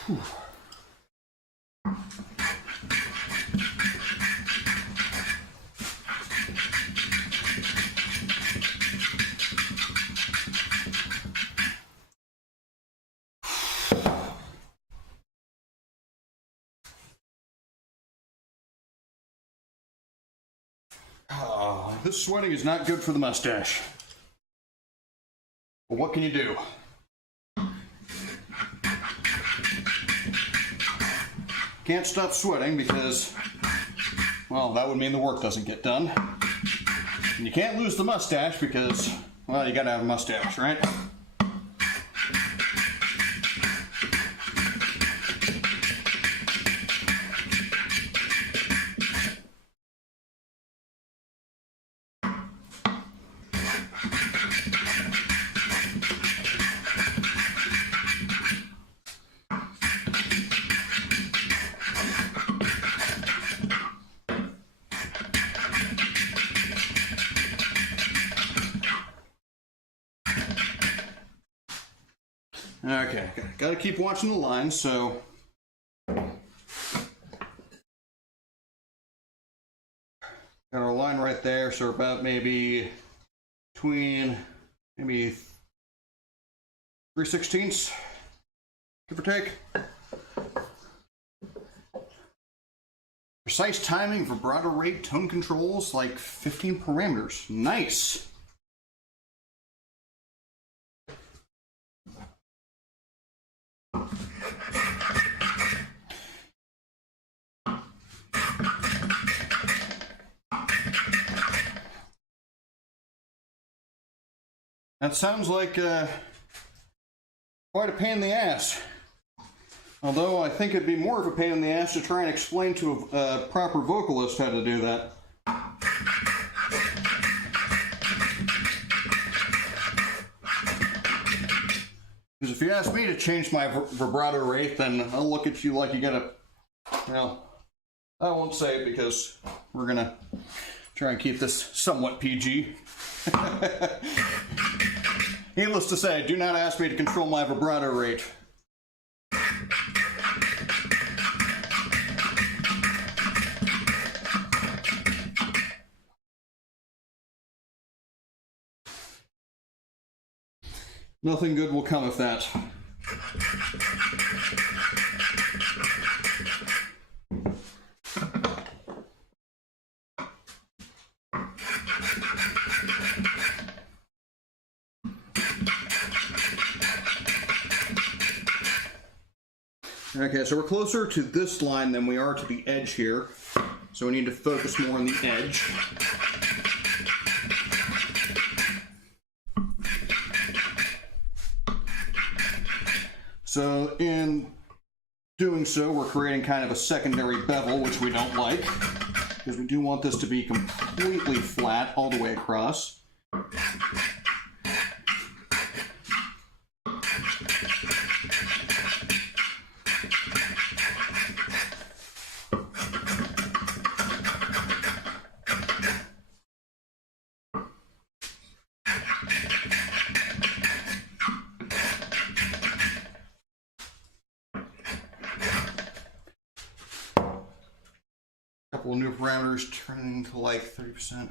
Whew. Oh, this sweating is not good for the mustache. But what can you do? Can't stop sweating because, well, that would mean the work doesn't get done. And you can't lose the mustache because, well, you gotta have a mustache, right? Okay, gotta keep watching the lines, so got our line right there, so about maybe between maybe 3/16, give or take. Precise timing, vibrato rate, tone controls, like 15 parameters. Nice. That sounds like quite a pain in the ass. Although I think it'd be more of a pain in the ass to try and explain to a proper vocalist how to do that. Because if you ask me to change my vibrato rate, then I'll look at you like you gotta, well, I won't say it because we're gonna try and keep this somewhat PG. Needless to say, do not ask me to control my vibrato rate. Nothing good will come of that. Okay, so we're closer to this line than we are to the edge here. So we need to focus more on the edge. So in doing so, we're creating kind of a secondary bevel, which we don't like, because we do want this to be completely flat all the way across. Couple of new parameters turning to like 30%.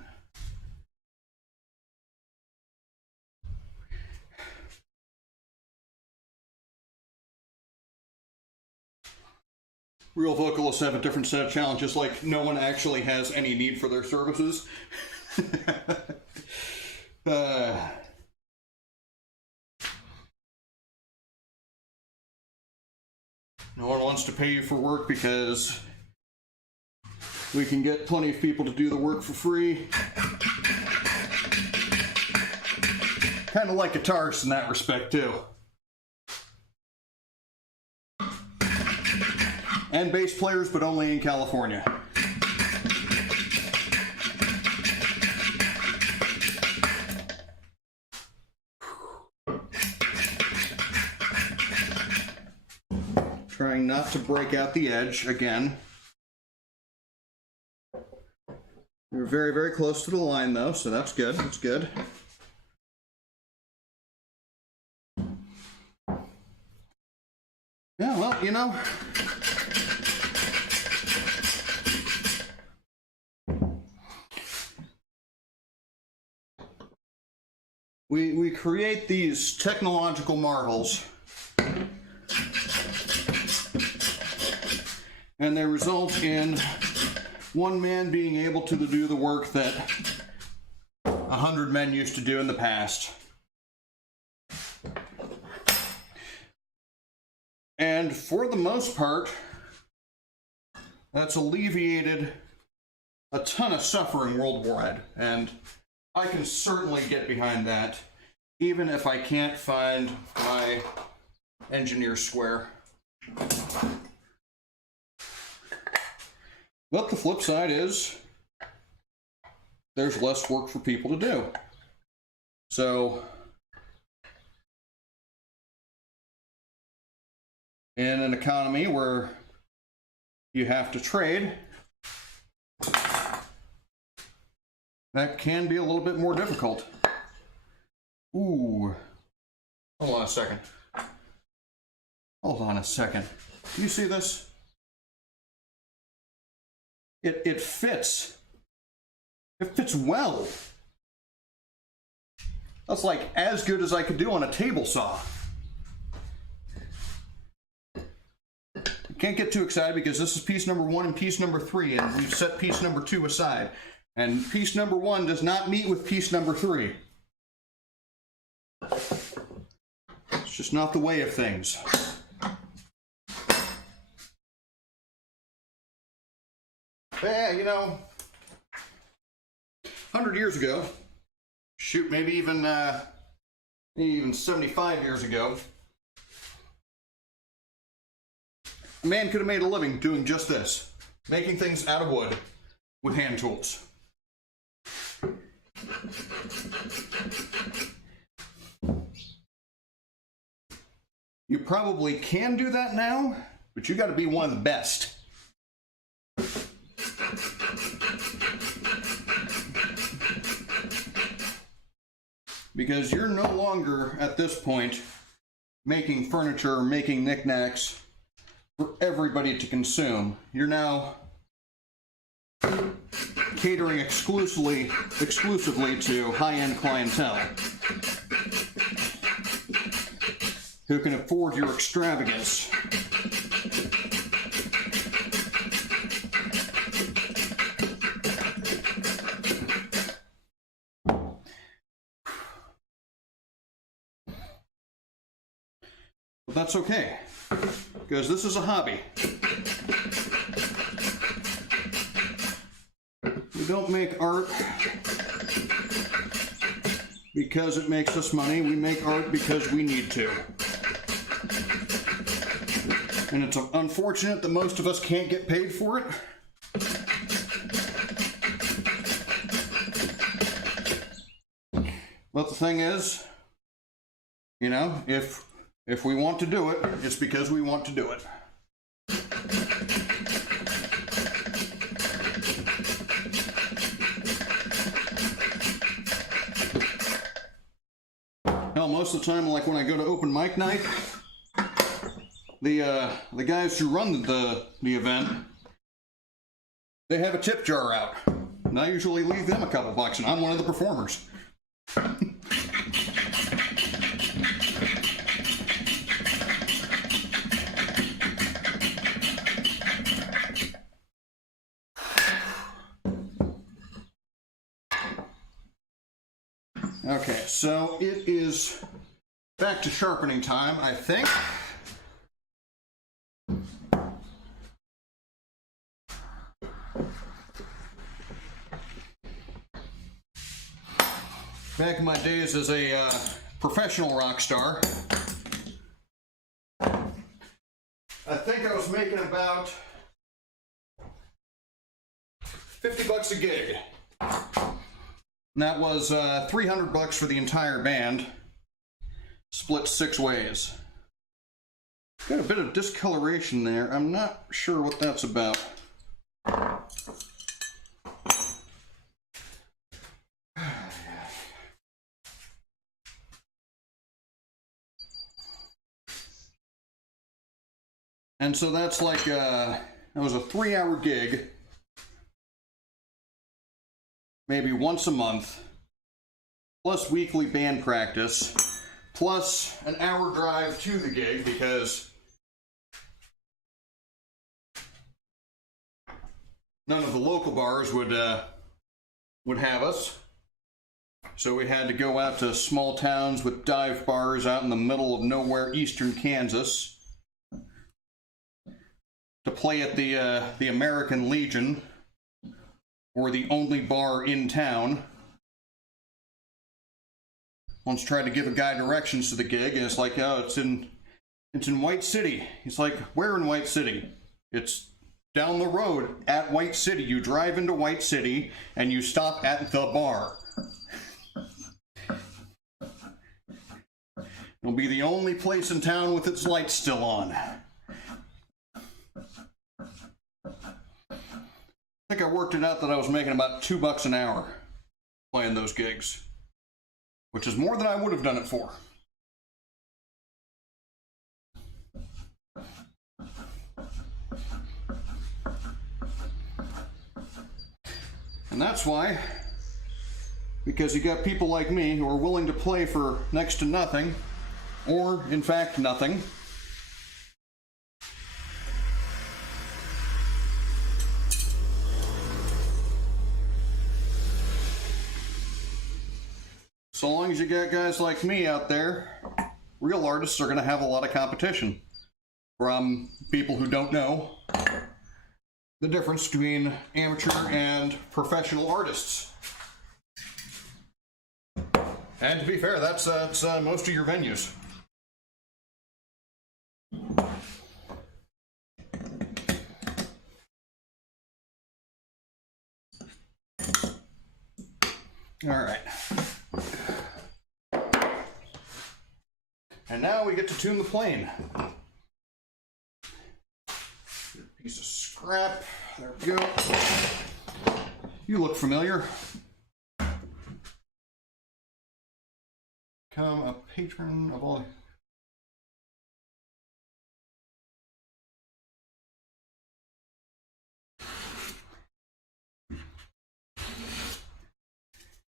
real vocalists have a different set of challenges, like no one actually has any need for their services. No one wants to pay you for work because we can get plenty of people to do the work for free. Kind of like guitarists in that respect, too. And bass players, but only in California. Trying not to break out the edge again. We're very, very close to the line, though, so that's good. That's good. Yeah, well, you know, we create these technological marvels, and they result in one man being able to do the work that 100 men used to do in the past. And for the most part, that's alleviated a ton of suffering worldwide. And I can certainly get behind that, even if I can't find my engineer square. But the flip side is, there's less work for people to do. So, in an economy where you have to trade, that can be a little bit more difficult. Ooh. Hold on a second. Hold on a second. Do you see this? It fits. It fits well. That's like as good as I could do on a table saw. Can't get too excited because this is piece number 1 and piece number 3, and we've set piece number 2 aside. And piece number 1 does not meet with piece number 3. It's just not the way of things. Yeah, you know, 100 years ago, shoot, maybe even 75 years ago, a man could have made a living doing just this, making things out of wood with hand tools. You probably can do that now, but you got to be one of the best. Because you're no longer, at this point, making furniture, making knickknacks for everybody to consume. You're now catering exclusively to high-end clientele who can afford your extravagance. But that's okay, because this is a hobby. We don't make art because it makes us money. We make art because we need to. And it's unfortunate that most of us can't get paid for it. But the thing is, you know, if we want to do it, it's because we want to do it. Hell, most of the time, like when I go to open mic night, the guys who run the event, they have a tip jar out. And I usually leave them a couple bucks, and I'm one of the performers. Okay, so it is back to sharpening time, I think. Back in my days as a professional rock star, I think I was making about 50 bucks a gig. And that was 300 bucks for the entire band, split 6 ways. Got a bit of discoloration there. I'm not sure what that's about. And so that's like, that was a 3-hour gig, maybe once a month, plus weekly band practice, plus an hour drive to the gig because none of the local bars would have us. So we had to go out to small towns with dive bars out in the middle of nowhere, eastern Kansas, to play at the American Legion, or the only bar in town. Once tried to give a guy directions to the gig, and it's like, oh, it's in White City. He's like, where in White City? It's down the road at White City. You drive into White City and you stop at the bar. It'll be the only place in town with its lights still on. I think I worked it out that I was making about $2 an hour playing those gigs, which is more than I would have done it for. And that's why, because you got people like me who are willing to play for next to nothing, or in fact nothing. So long as you got guys like me out there, real artists are going to have a lot of competition from people who don't know the difference between amateur and professional artists. And to be fair, that's most of your venues. All right. And now we get to tune the plane. Piece of scrap. There we go. You look familiar. Become a patron of all.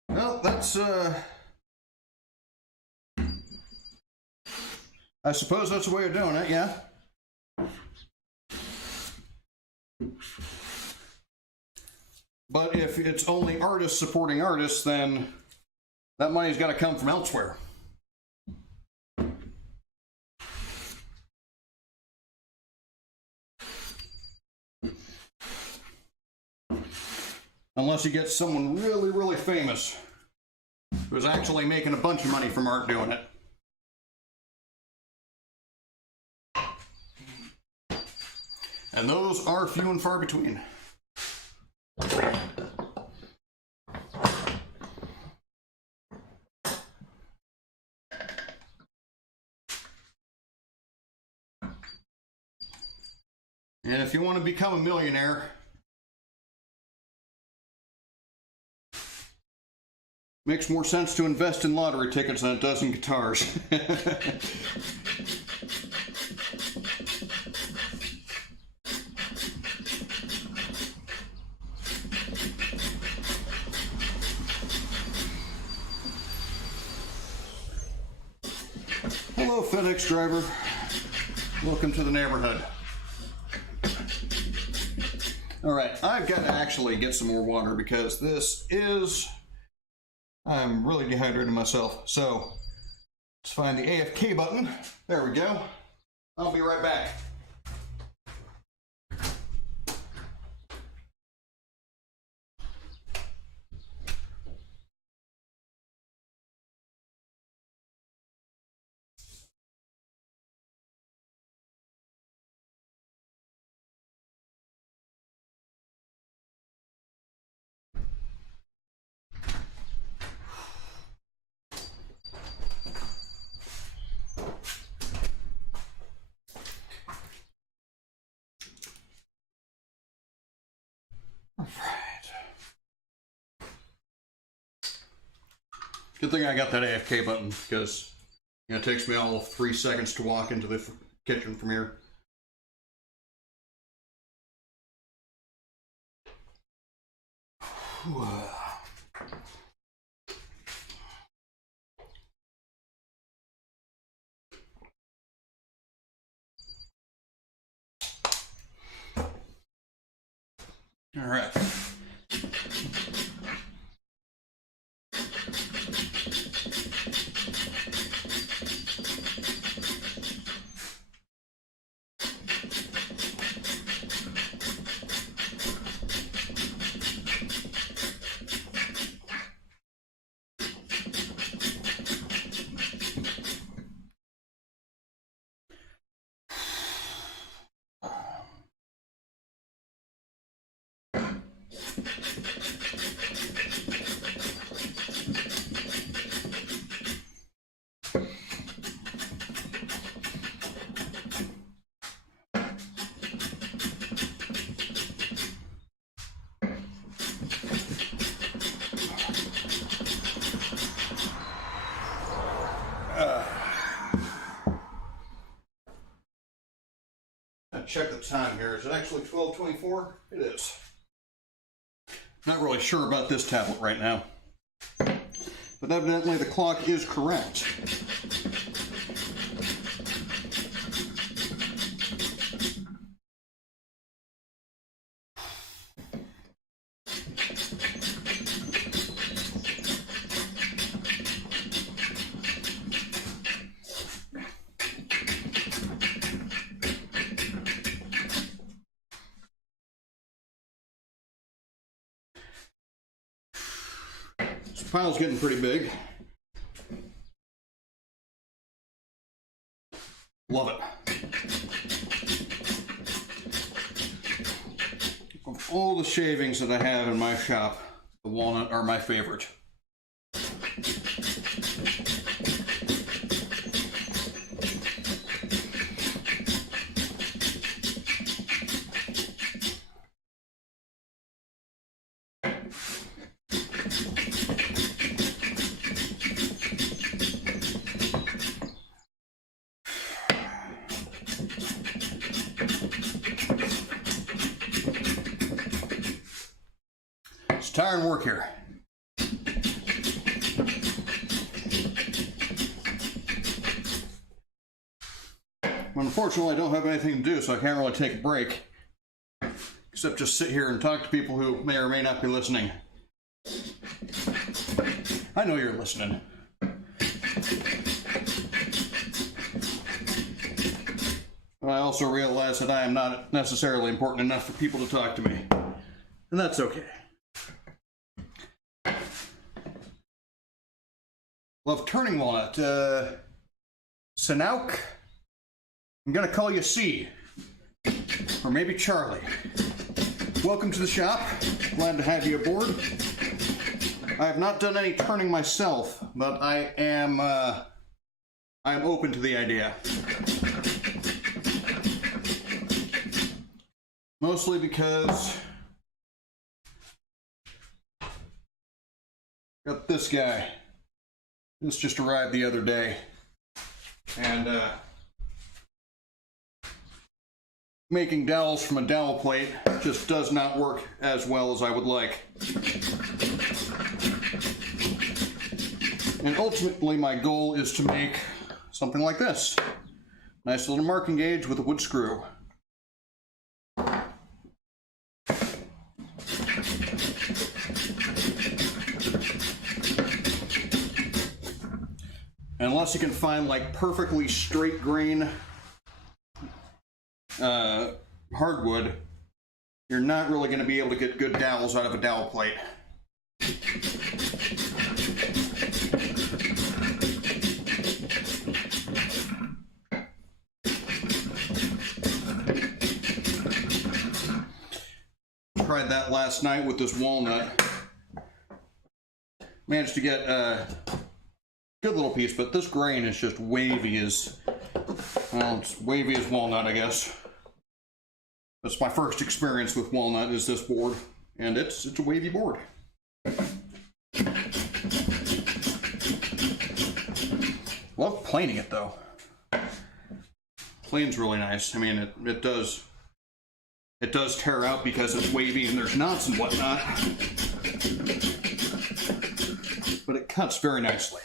Well, that's I suppose that's the way of doing it, yeah. But if it's only artists supporting artists, then that money's got to come from elsewhere. Unless you get someone really, really famous who's actually making a bunch of money from art doing it. And those are few and far between. And if you want to become a millionaire, makes more sense to invest in lottery tickets than it does in guitars. Hello, FedEx driver. Welcome to the neighborhood. All right, I've got to actually get some more water because this is I'm really dehydrated myself. So let's find the AFK button. There we go. I'll be right back. Good thing I got that AFK button, because it takes me all of 3 seconds to walk into the kitchen from here. All right. Check the time here. Is it actually 12:24? It is. Not really sure about this tablet right now, but evidently the clock is correct. This pile's getting pretty big. Love it. Of all the shavings that I have in my shop, the walnut are my favorite. It's tiring work here. Unfortunately, I don't have anything to do, so I can't really take a break. Except just sit here and talk to people who may or may not be listening. I know you're listening. But I also realize that I am not necessarily important enough for people to talk to me. And that's okay. Love turning walnut. Sanauk? I'm gonna call you C. Or maybe Charlie. Welcome to the shop. Glad to have you aboard. I have not done any turning myself, but I am I'm open to the idea. Mostly because got this guy. This just arrived the other day, and making dowels from a dowel plate just does not work as well as I would like. And ultimately my goal is to make something like this. Nice little marking gauge with a wood screw. unless you can find like perfectly straight grain hardwood, you're not really going to be able to get good dowels out of a dowel plate. Tried that last night with this walnut. Managed to get a good little piece, but this grain is just wavy as, well, it's wavy as walnut, I guess. That's my first experience with walnut, is this board, and it's a wavy board. Love planing it though. Plane's really nice. I mean, it does tear out because it's wavy and there's knots and whatnot, but it cuts very nicely.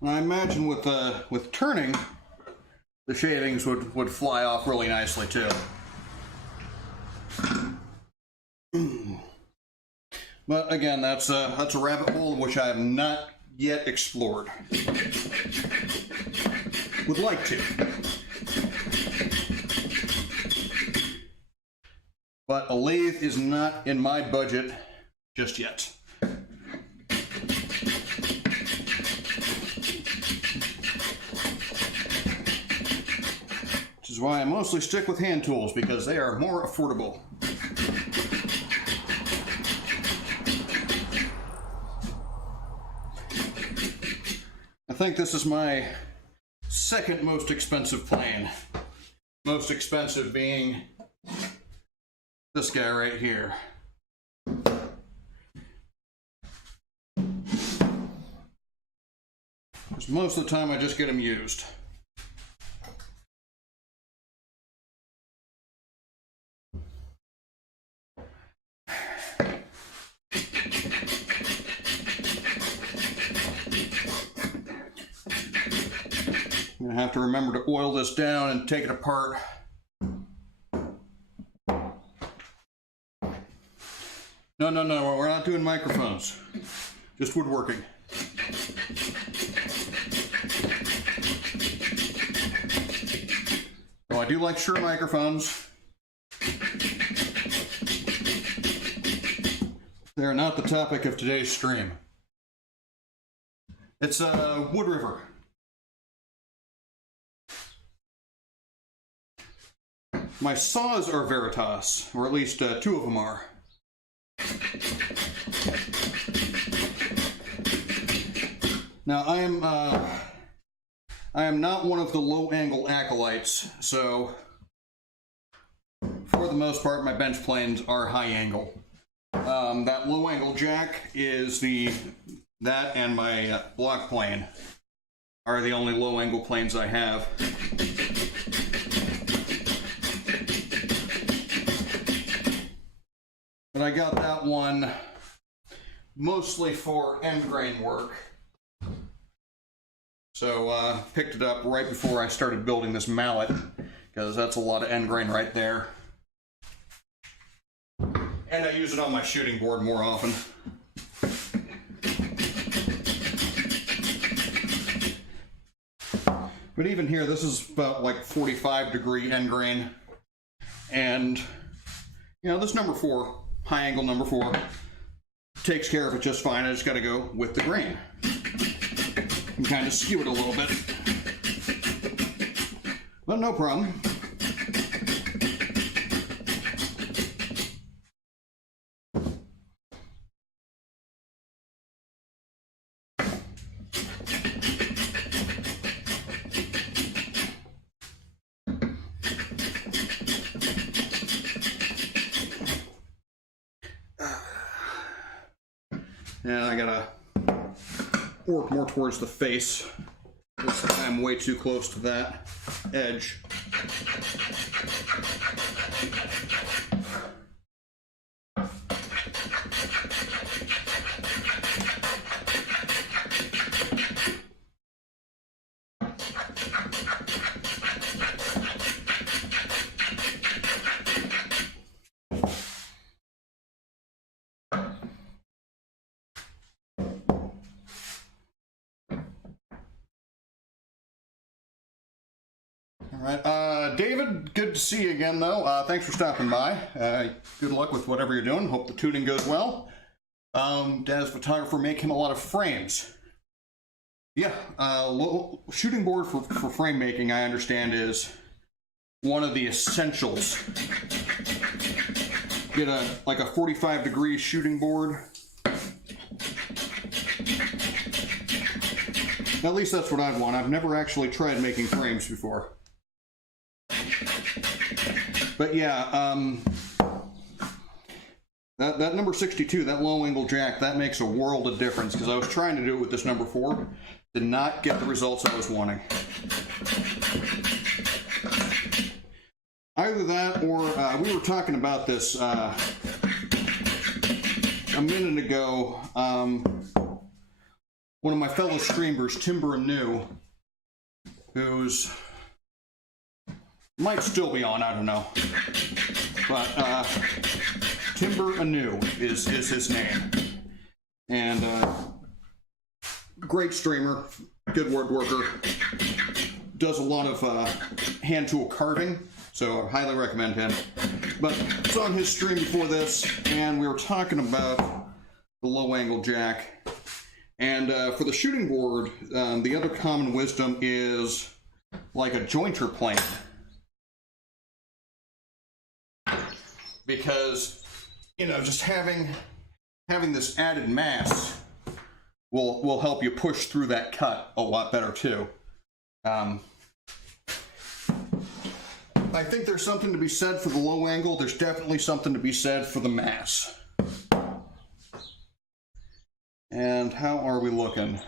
And I imagine with turning, the shavings would fly off really nicely too. But again, that's a rabbit hole which I have not yet explored. Would like to. But a lathe is not in my budget just yet. Which is why I mostly stick with hand tools, because they are more affordable. I think this is my second most expensive plane. Most expensive being this guy right here. Because most of the time I just get them used. I'm gonna have to remember to oil this down and take it apart. No, we're not doing microphones. Just woodworking. Oh, I do like Shure microphones. They're not the topic of today's stream. It's Wood River. My saws are Veritas, or at least 2 of them are. Now I am not one of the low angle acolytes, so for the most part my bench planes are high angle. That low angle jack is that and my block plane are the only low angle planes I have. But I got that one mostly for end grain work. So picked it up right before I started building this mallet, because that's a lot of end grain right there. And I use it on my shooting board more often. But even here, this is about like 45-degree end grain. And, you know, this number 4, high angle number 4, takes care of it just fine. I just got to go with the grain and kind of skew it a little bit. But no problem. And I gotta work more towards the face. I'm way too close to that edge. right. David, good to see you again, though. Thanks for stopping by. Good luck with whatever you're doing. Hope the tuning goes well. Dad's photographer, make him a lot of frames. Yeah, shooting board for frame making, I understand, is one of the essentials. Get like a 45-degree shooting board. At least that's what I'd want. I've never actually tried making frames before. But yeah, that number 62, that low angle jack, that makes a world of difference, because I was trying to do it with this number 4. Did not get the results I was wanting. Either that, or we were talking about this a minute ago. One of my fellow streamers, Timber Anew, who's might still be on, I don't know, but Timber Anew is his name, and great streamer, good woodworker, does a lot of hand tool carving, so I highly recommend him. But it's on his stream before this, and we were talking about the low angle jack. And for the shooting board, the other common wisdom is like a jointer plane. Because, you know, just having this added mass will help you push through that cut a lot better too. I think there's something to be said for the low angle. There's definitely something to be said for the mass. And how are we looking?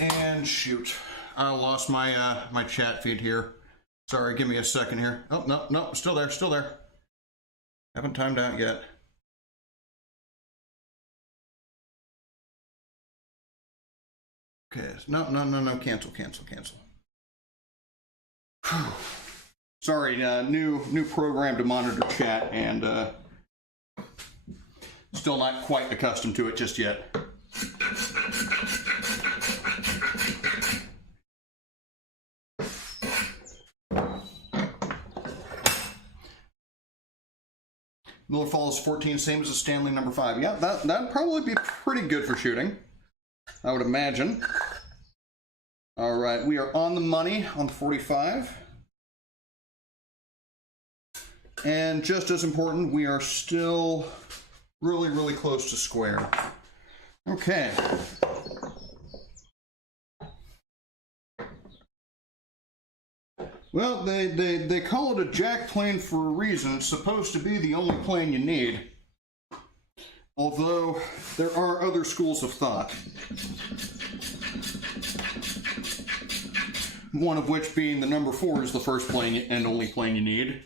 And shoot, I lost my my chat feed here. Sorry, give me a second here. Oh, no, still there. Haven't timed out yet. Okay, no, cancel. Whew. Sorry, new program to monitor chat, and still not quite accustomed to it just yet. Miller Falls 14, same as the Stanley number 5. Yeah, that'd probably be pretty good for shooting, I would imagine. All right, we are on the money on the 45. And just as important, we are still really close to square. Okay. Well, they call it a jack plane for a reason. It's supposed to be the only plane you need. Although, there are other schools of thought. One of which being the number 4 is the first plane and only plane you need.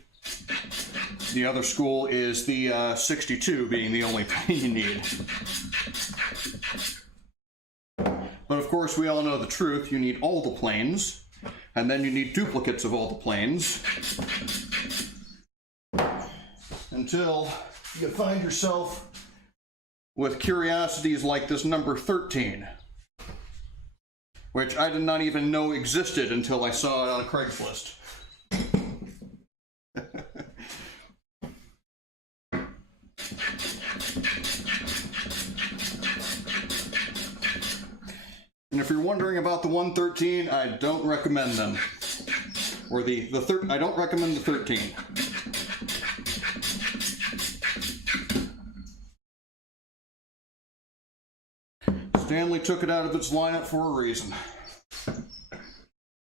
The other school is the 62 being the only plane you need. But of course, we all know the truth. You need all the planes. And then you need duplicates of all the planes. Until you find yourself with curiosities like this number 13. Which I did not even know existed until I saw it on Craigslist. And if you're wondering about the 113, I don't recommend them. Or I don't recommend the 13. Stanley took it out of its lineup for a reason.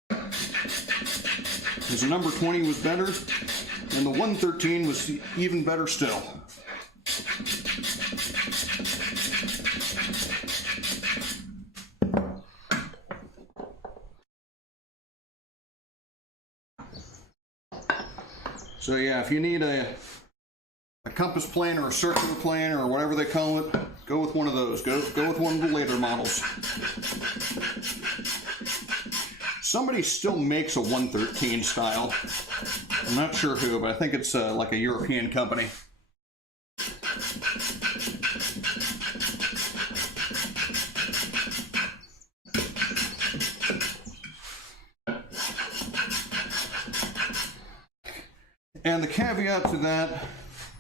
Because the number 20 was better, and the 113 was even better still. So yeah, if you need a compass plane or a circular plane or whatever they call it, go with one of those. Go with one of the later models. Somebody still makes a 113 style. I'm not sure who, but I think it's like a European company. And the caveat to that,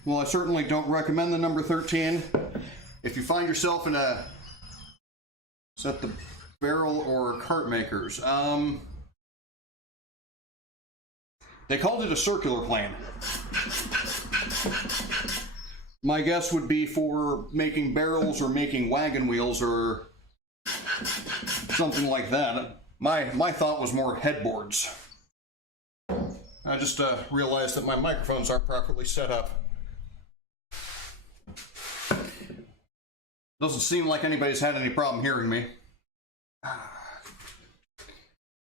well, I certainly don't recommend the number 13. If you find yourself in a, is that the barrel or cart makers? They called it a circular plane. My guess would be for making barrels or making wagon wheels or something like that. My thought was more headboards. I just realized that my microphones aren't properly set up. Doesn't seem like anybody's had any problem hearing me.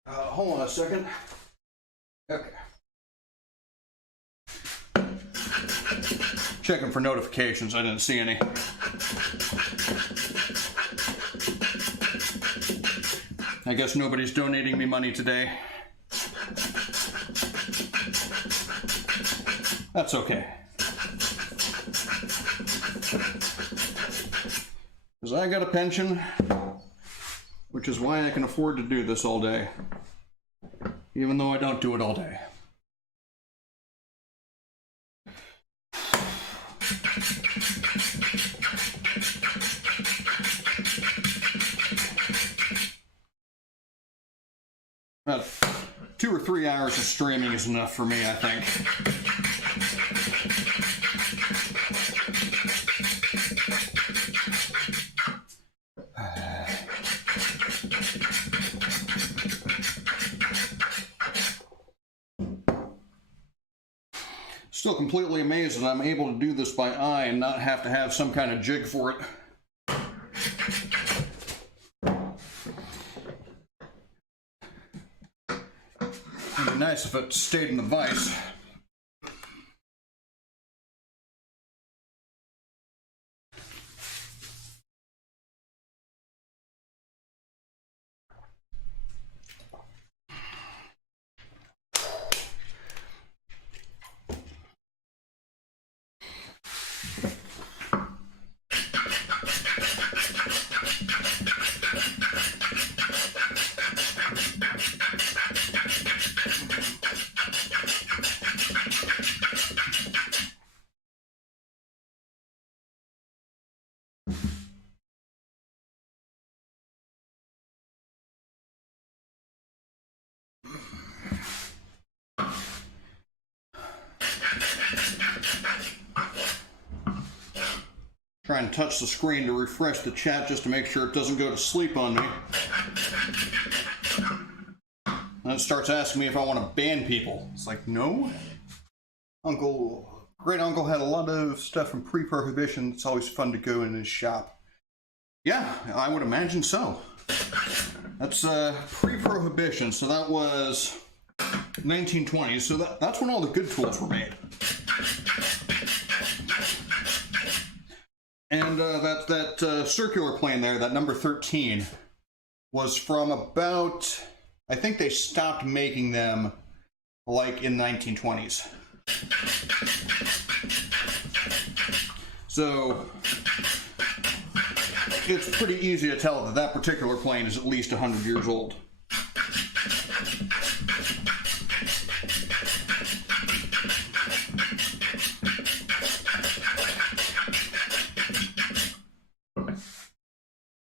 Hold on a second. Okay. Checking for notifications. I didn't see any. I guess nobody's donating me money today. That's okay. Because I got a pension, which is why I can afford to do this all day, even though I don't do it all day. About 2 or 3 hours of streaming is enough for me, I think. Still completely amazed that I'm able to do this by eye and not have to have some kind of jig for it. It'd be nice if it stayed in the vise. Try and touch the screen to refresh the chat just to make sure it doesn't go to sleep on me. And it starts asking me if I want to ban people. It's like, no. Great uncle had a lot of stuff from pre-prohibition. It's always fun to go in his shop. Yeah, I would imagine so. That's pre-prohibition, so that was 1920s. So that's when all the good tools were made. And that circular plane there, that number 13, was from about, I think they stopped making them like in 1920s. So it's pretty easy to tell that that particular plane is at least 100 years old.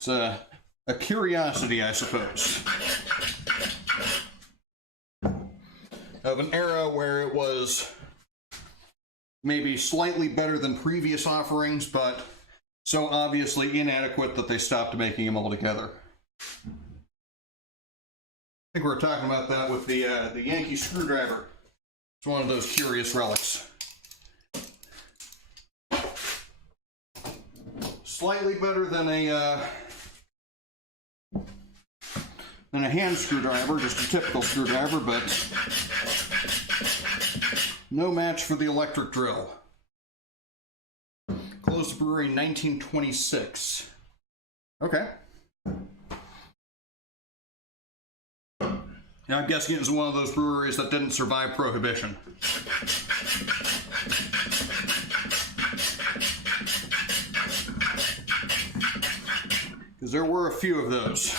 It's a curiosity, I suppose, of an era where it was maybe slightly better than previous offerings, but so obviously inadequate that they stopped making them altogether. I think we were talking about that with the Yankee screwdriver. It's one of those curious relics. Slightly better than a hand screwdriver, just a typical screwdriver, but no match for the electric drill. Closed the brewery in 1926. Okay. Now, I'm guessing it was one of those breweries that didn't survive Prohibition. Because there were a few of those.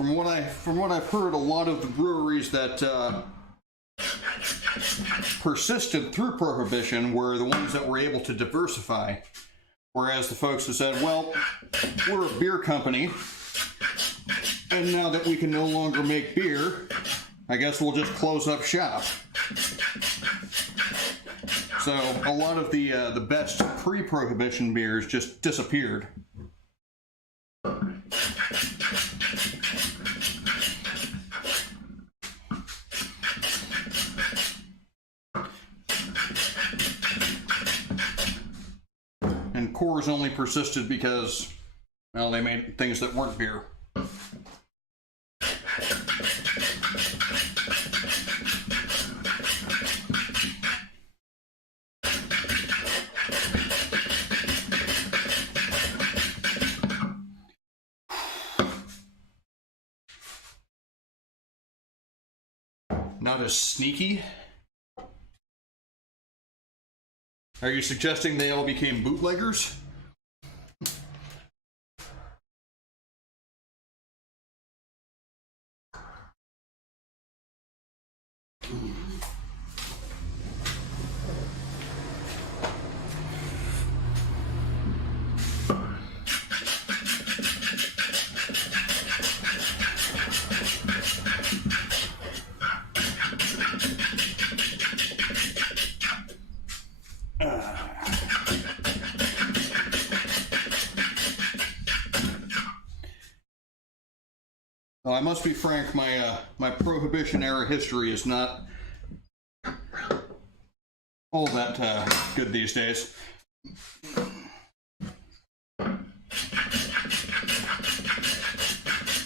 from what I've heard, a lot of the breweries that persisted through Prohibition were the ones that were able to diversify. Whereas the folks who said, well, we're a beer company, and now that we can no longer make beer, I guess we'll just close up shop. So a lot of the best pre-Prohibition beers just disappeared. And Coors only persisted because, well, they made things that weren't beer. Not as sneaky? Are you suggesting they all became bootleggers? Well, I must be frank, my Prohibition era history is not all that good these days.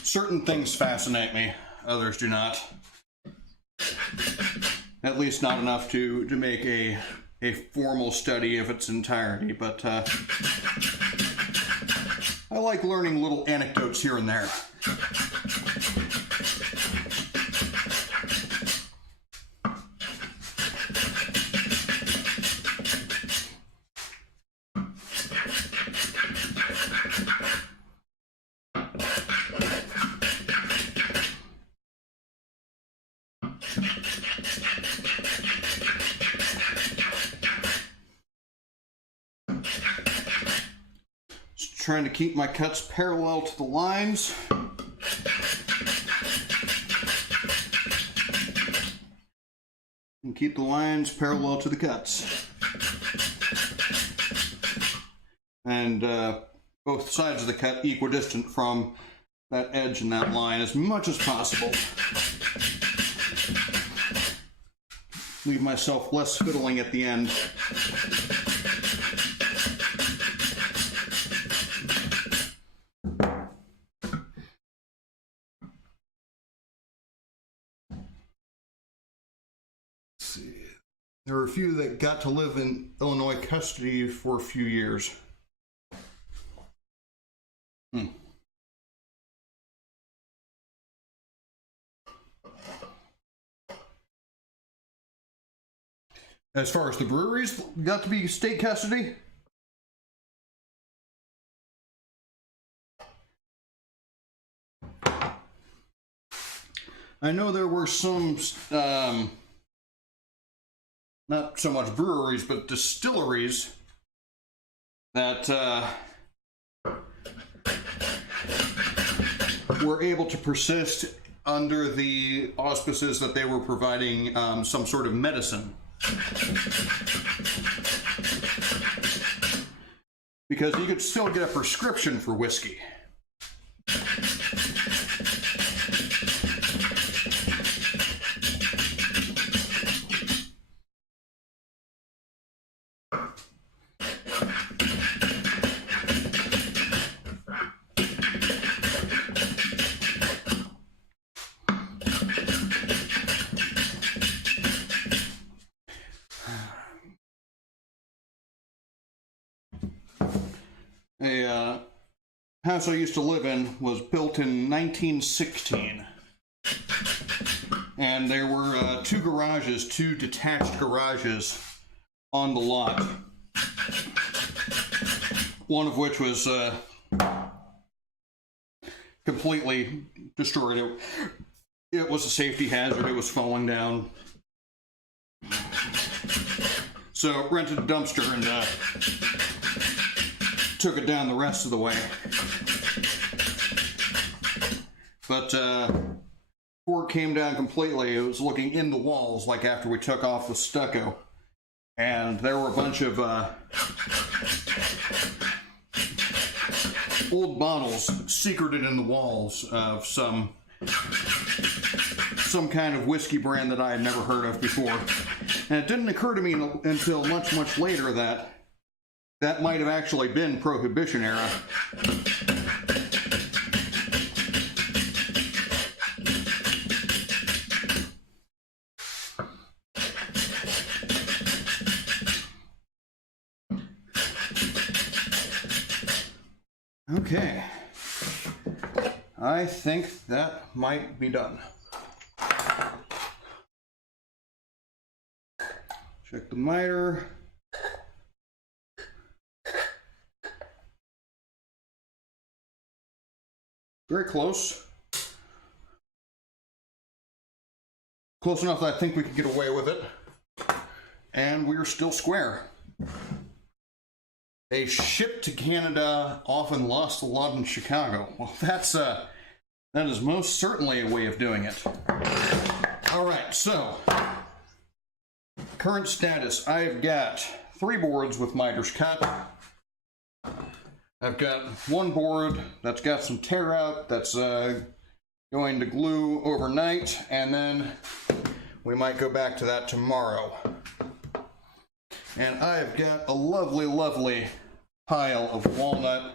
Certain things fascinate me, others do not. At least not enough to make a formal study of its entirety, but I like learning little anecdotes here and there. Trying to keep my cuts parallel to the lines. And keep the lines parallel to the cuts. And both sides of the cut equidistant from that edge and that line as much as possible. Leave myself less fiddling at the end. There were a few that got to live in Illinois custody for a few years. As far as the breweries got to be state custody? I know there were some not so much breweries, but distilleries that were able to persist under the auspices that they were providing some sort of medicine. Because you could still get a prescription for whiskey. A house I used to live in was built in 1916, and there were two detached garages on the lot, one of which was completely destroyed it. It was a safety hazard. It was falling down. So rented a dumpster and took it down the rest of the way. But before it came down completely, it was looking in the walls, like after we took off the stucco. And there were a bunch of old bottles secreted in the walls of some kind of whiskey brand that I had never heard of before. And it didn't occur to me until much, much later that that might have actually been Prohibition era. Okay, I think that might be done. Check the miter. Very close. Close enough that I think we could get away with it. And we're still square. A ship to Canada often lost a lot in Chicago. Well, that is most certainly a way of doing it. All right, so current status. I've got 3 boards with miters cut. I've got 1 board that's got some tear out that's going to glue overnight, and then we might go back to that tomorrow. And I've got a lovely, lovely pile of walnut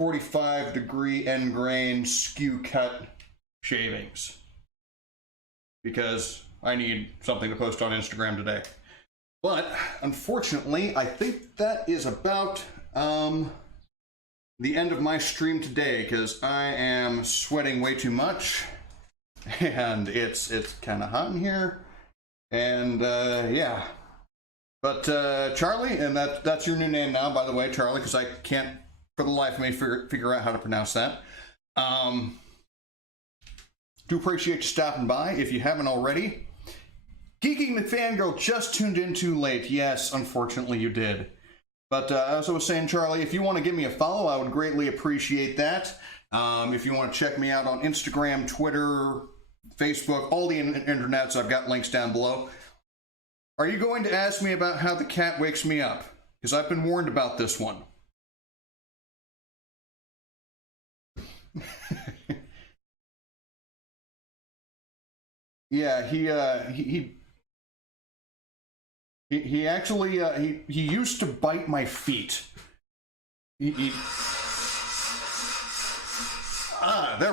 45-degree end grain skew cut shavings because I need something to post on Instagram today. But unfortunately, I think that is about the end of my stream today because I am sweating way too much and it's kind of hot in here. And yeah, but Charlie, and that's your new name now, by the way, Charlie, because I can't for the life of me figure out how to pronounce that. Do appreciate you stopping by. If you haven't already, Geeky McFangirl just tuned in too late. Yes, unfortunately you did. But as I was saying, Charlie, if you want to give me a follow, I would greatly appreciate that. If you want to check me out on Instagram, Twitter, Facebook, all the internets, I've got links down below. Are you going to ask me about how the cat wakes me up? Because I've been warned about this one. Yeah, he actually he used to bite my feet. There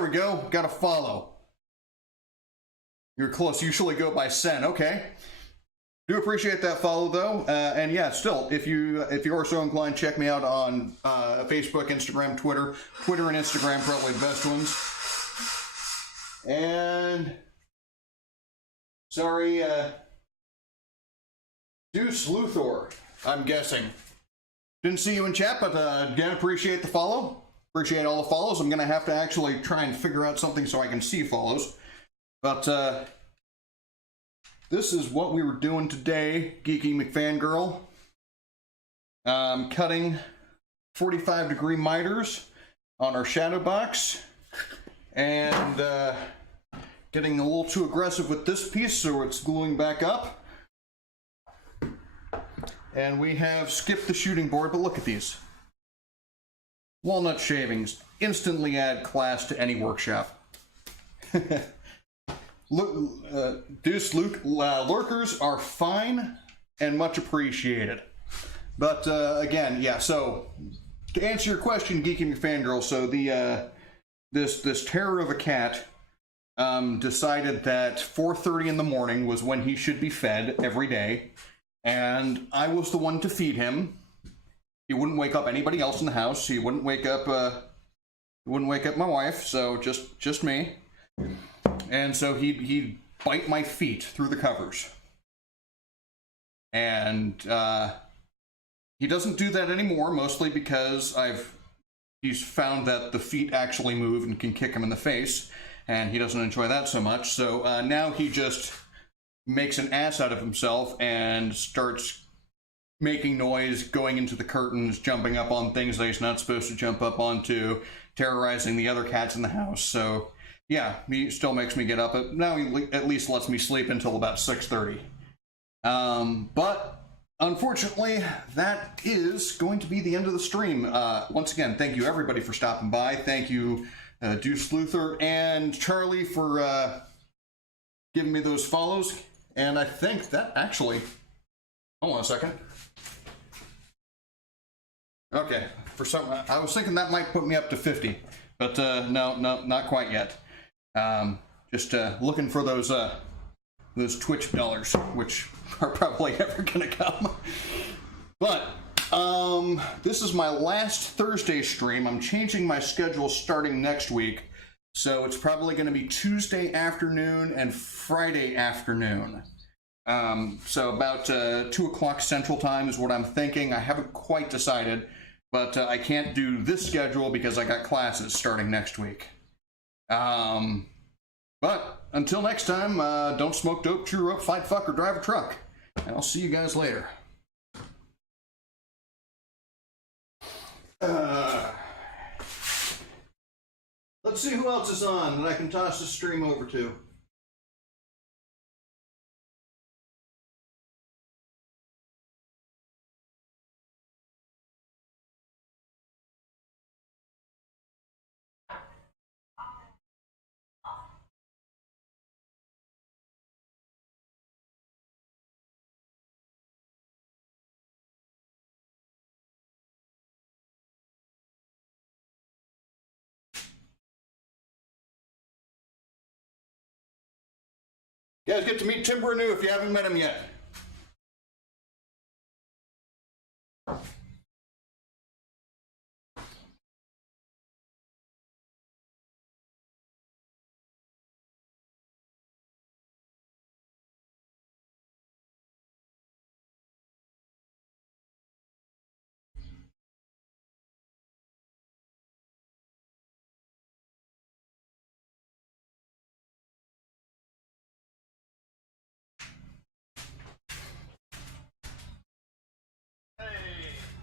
we go. Got a follow. You're close. Usually go by Sen. Okay. Do appreciate that follow though. And yeah, still, if you are so inclined, check me out on Facebook, Instagram, Twitter. Twitter and Instagram probably the best ones. And sorry, Deuce Luthor, I'm guessing. Didn't see you in chat, but again, appreciate the follow. Appreciate all the follows. I'm gonna have to actually try and figure out something so I can see follows. But this is what we were doing today, Geeky McFangirl. Cutting 45-degree miters on our shadow box, and getting a little too aggressive with this piece, so it's gluing back up. And we have skipped the shooting board, but look at these. Walnut shavings instantly add class to any workshop. Look, Deuce Luke, lurkers are fine and much appreciated. But again, yeah, so to answer your question, Geeky McFangirl, so the this terror of a cat decided that 4:30 in the morning was when he should be fed every day, and I was the one to feed him. He wouldn't wake up anybody else in the house. He wouldn't wake up my wife, so just me. And so he'd bite my feet through the covers. And he doesn't do that anymore, mostly because I've he's found that the feet actually move and can kick him in the face, and he doesn't enjoy that so much. So now he just makes an ass out of himself and starts making noise, going into the curtains, jumping up on things that he's not supposed to jump up onto, terrorizing the other cats in the house. So yeah, he still makes me get up. But now he at least lets me sleep until about 6:30. But unfortunately, that is going to be the end of the stream. Once again, thank you everybody for stopping by. Thank you, Deuce Luther and Charlie for giving me those follows. And I think that actually, hold on a second. Okay, I was thinking that might put me up to 50, but no, not quite yet. Just looking for those Twitch dollars, which are probably never gonna come. But this is my last Thursday stream. I'm changing my schedule starting next week, so it's probably going to be Tuesday afternoon and Friday afternoon. So about 2 o'clock Central Time is what I'm thinking. I haven't quite decided, but I can't do this schedule because I got classes starting next week. But until next time, don't smoke dope, chew rope, fight, fuck, or drive a truck. And I'll see you guys later. Let's see who else is on that I can toss the stream over to. You guys get to meet Tim Renew if you haven't met him yet. Hey.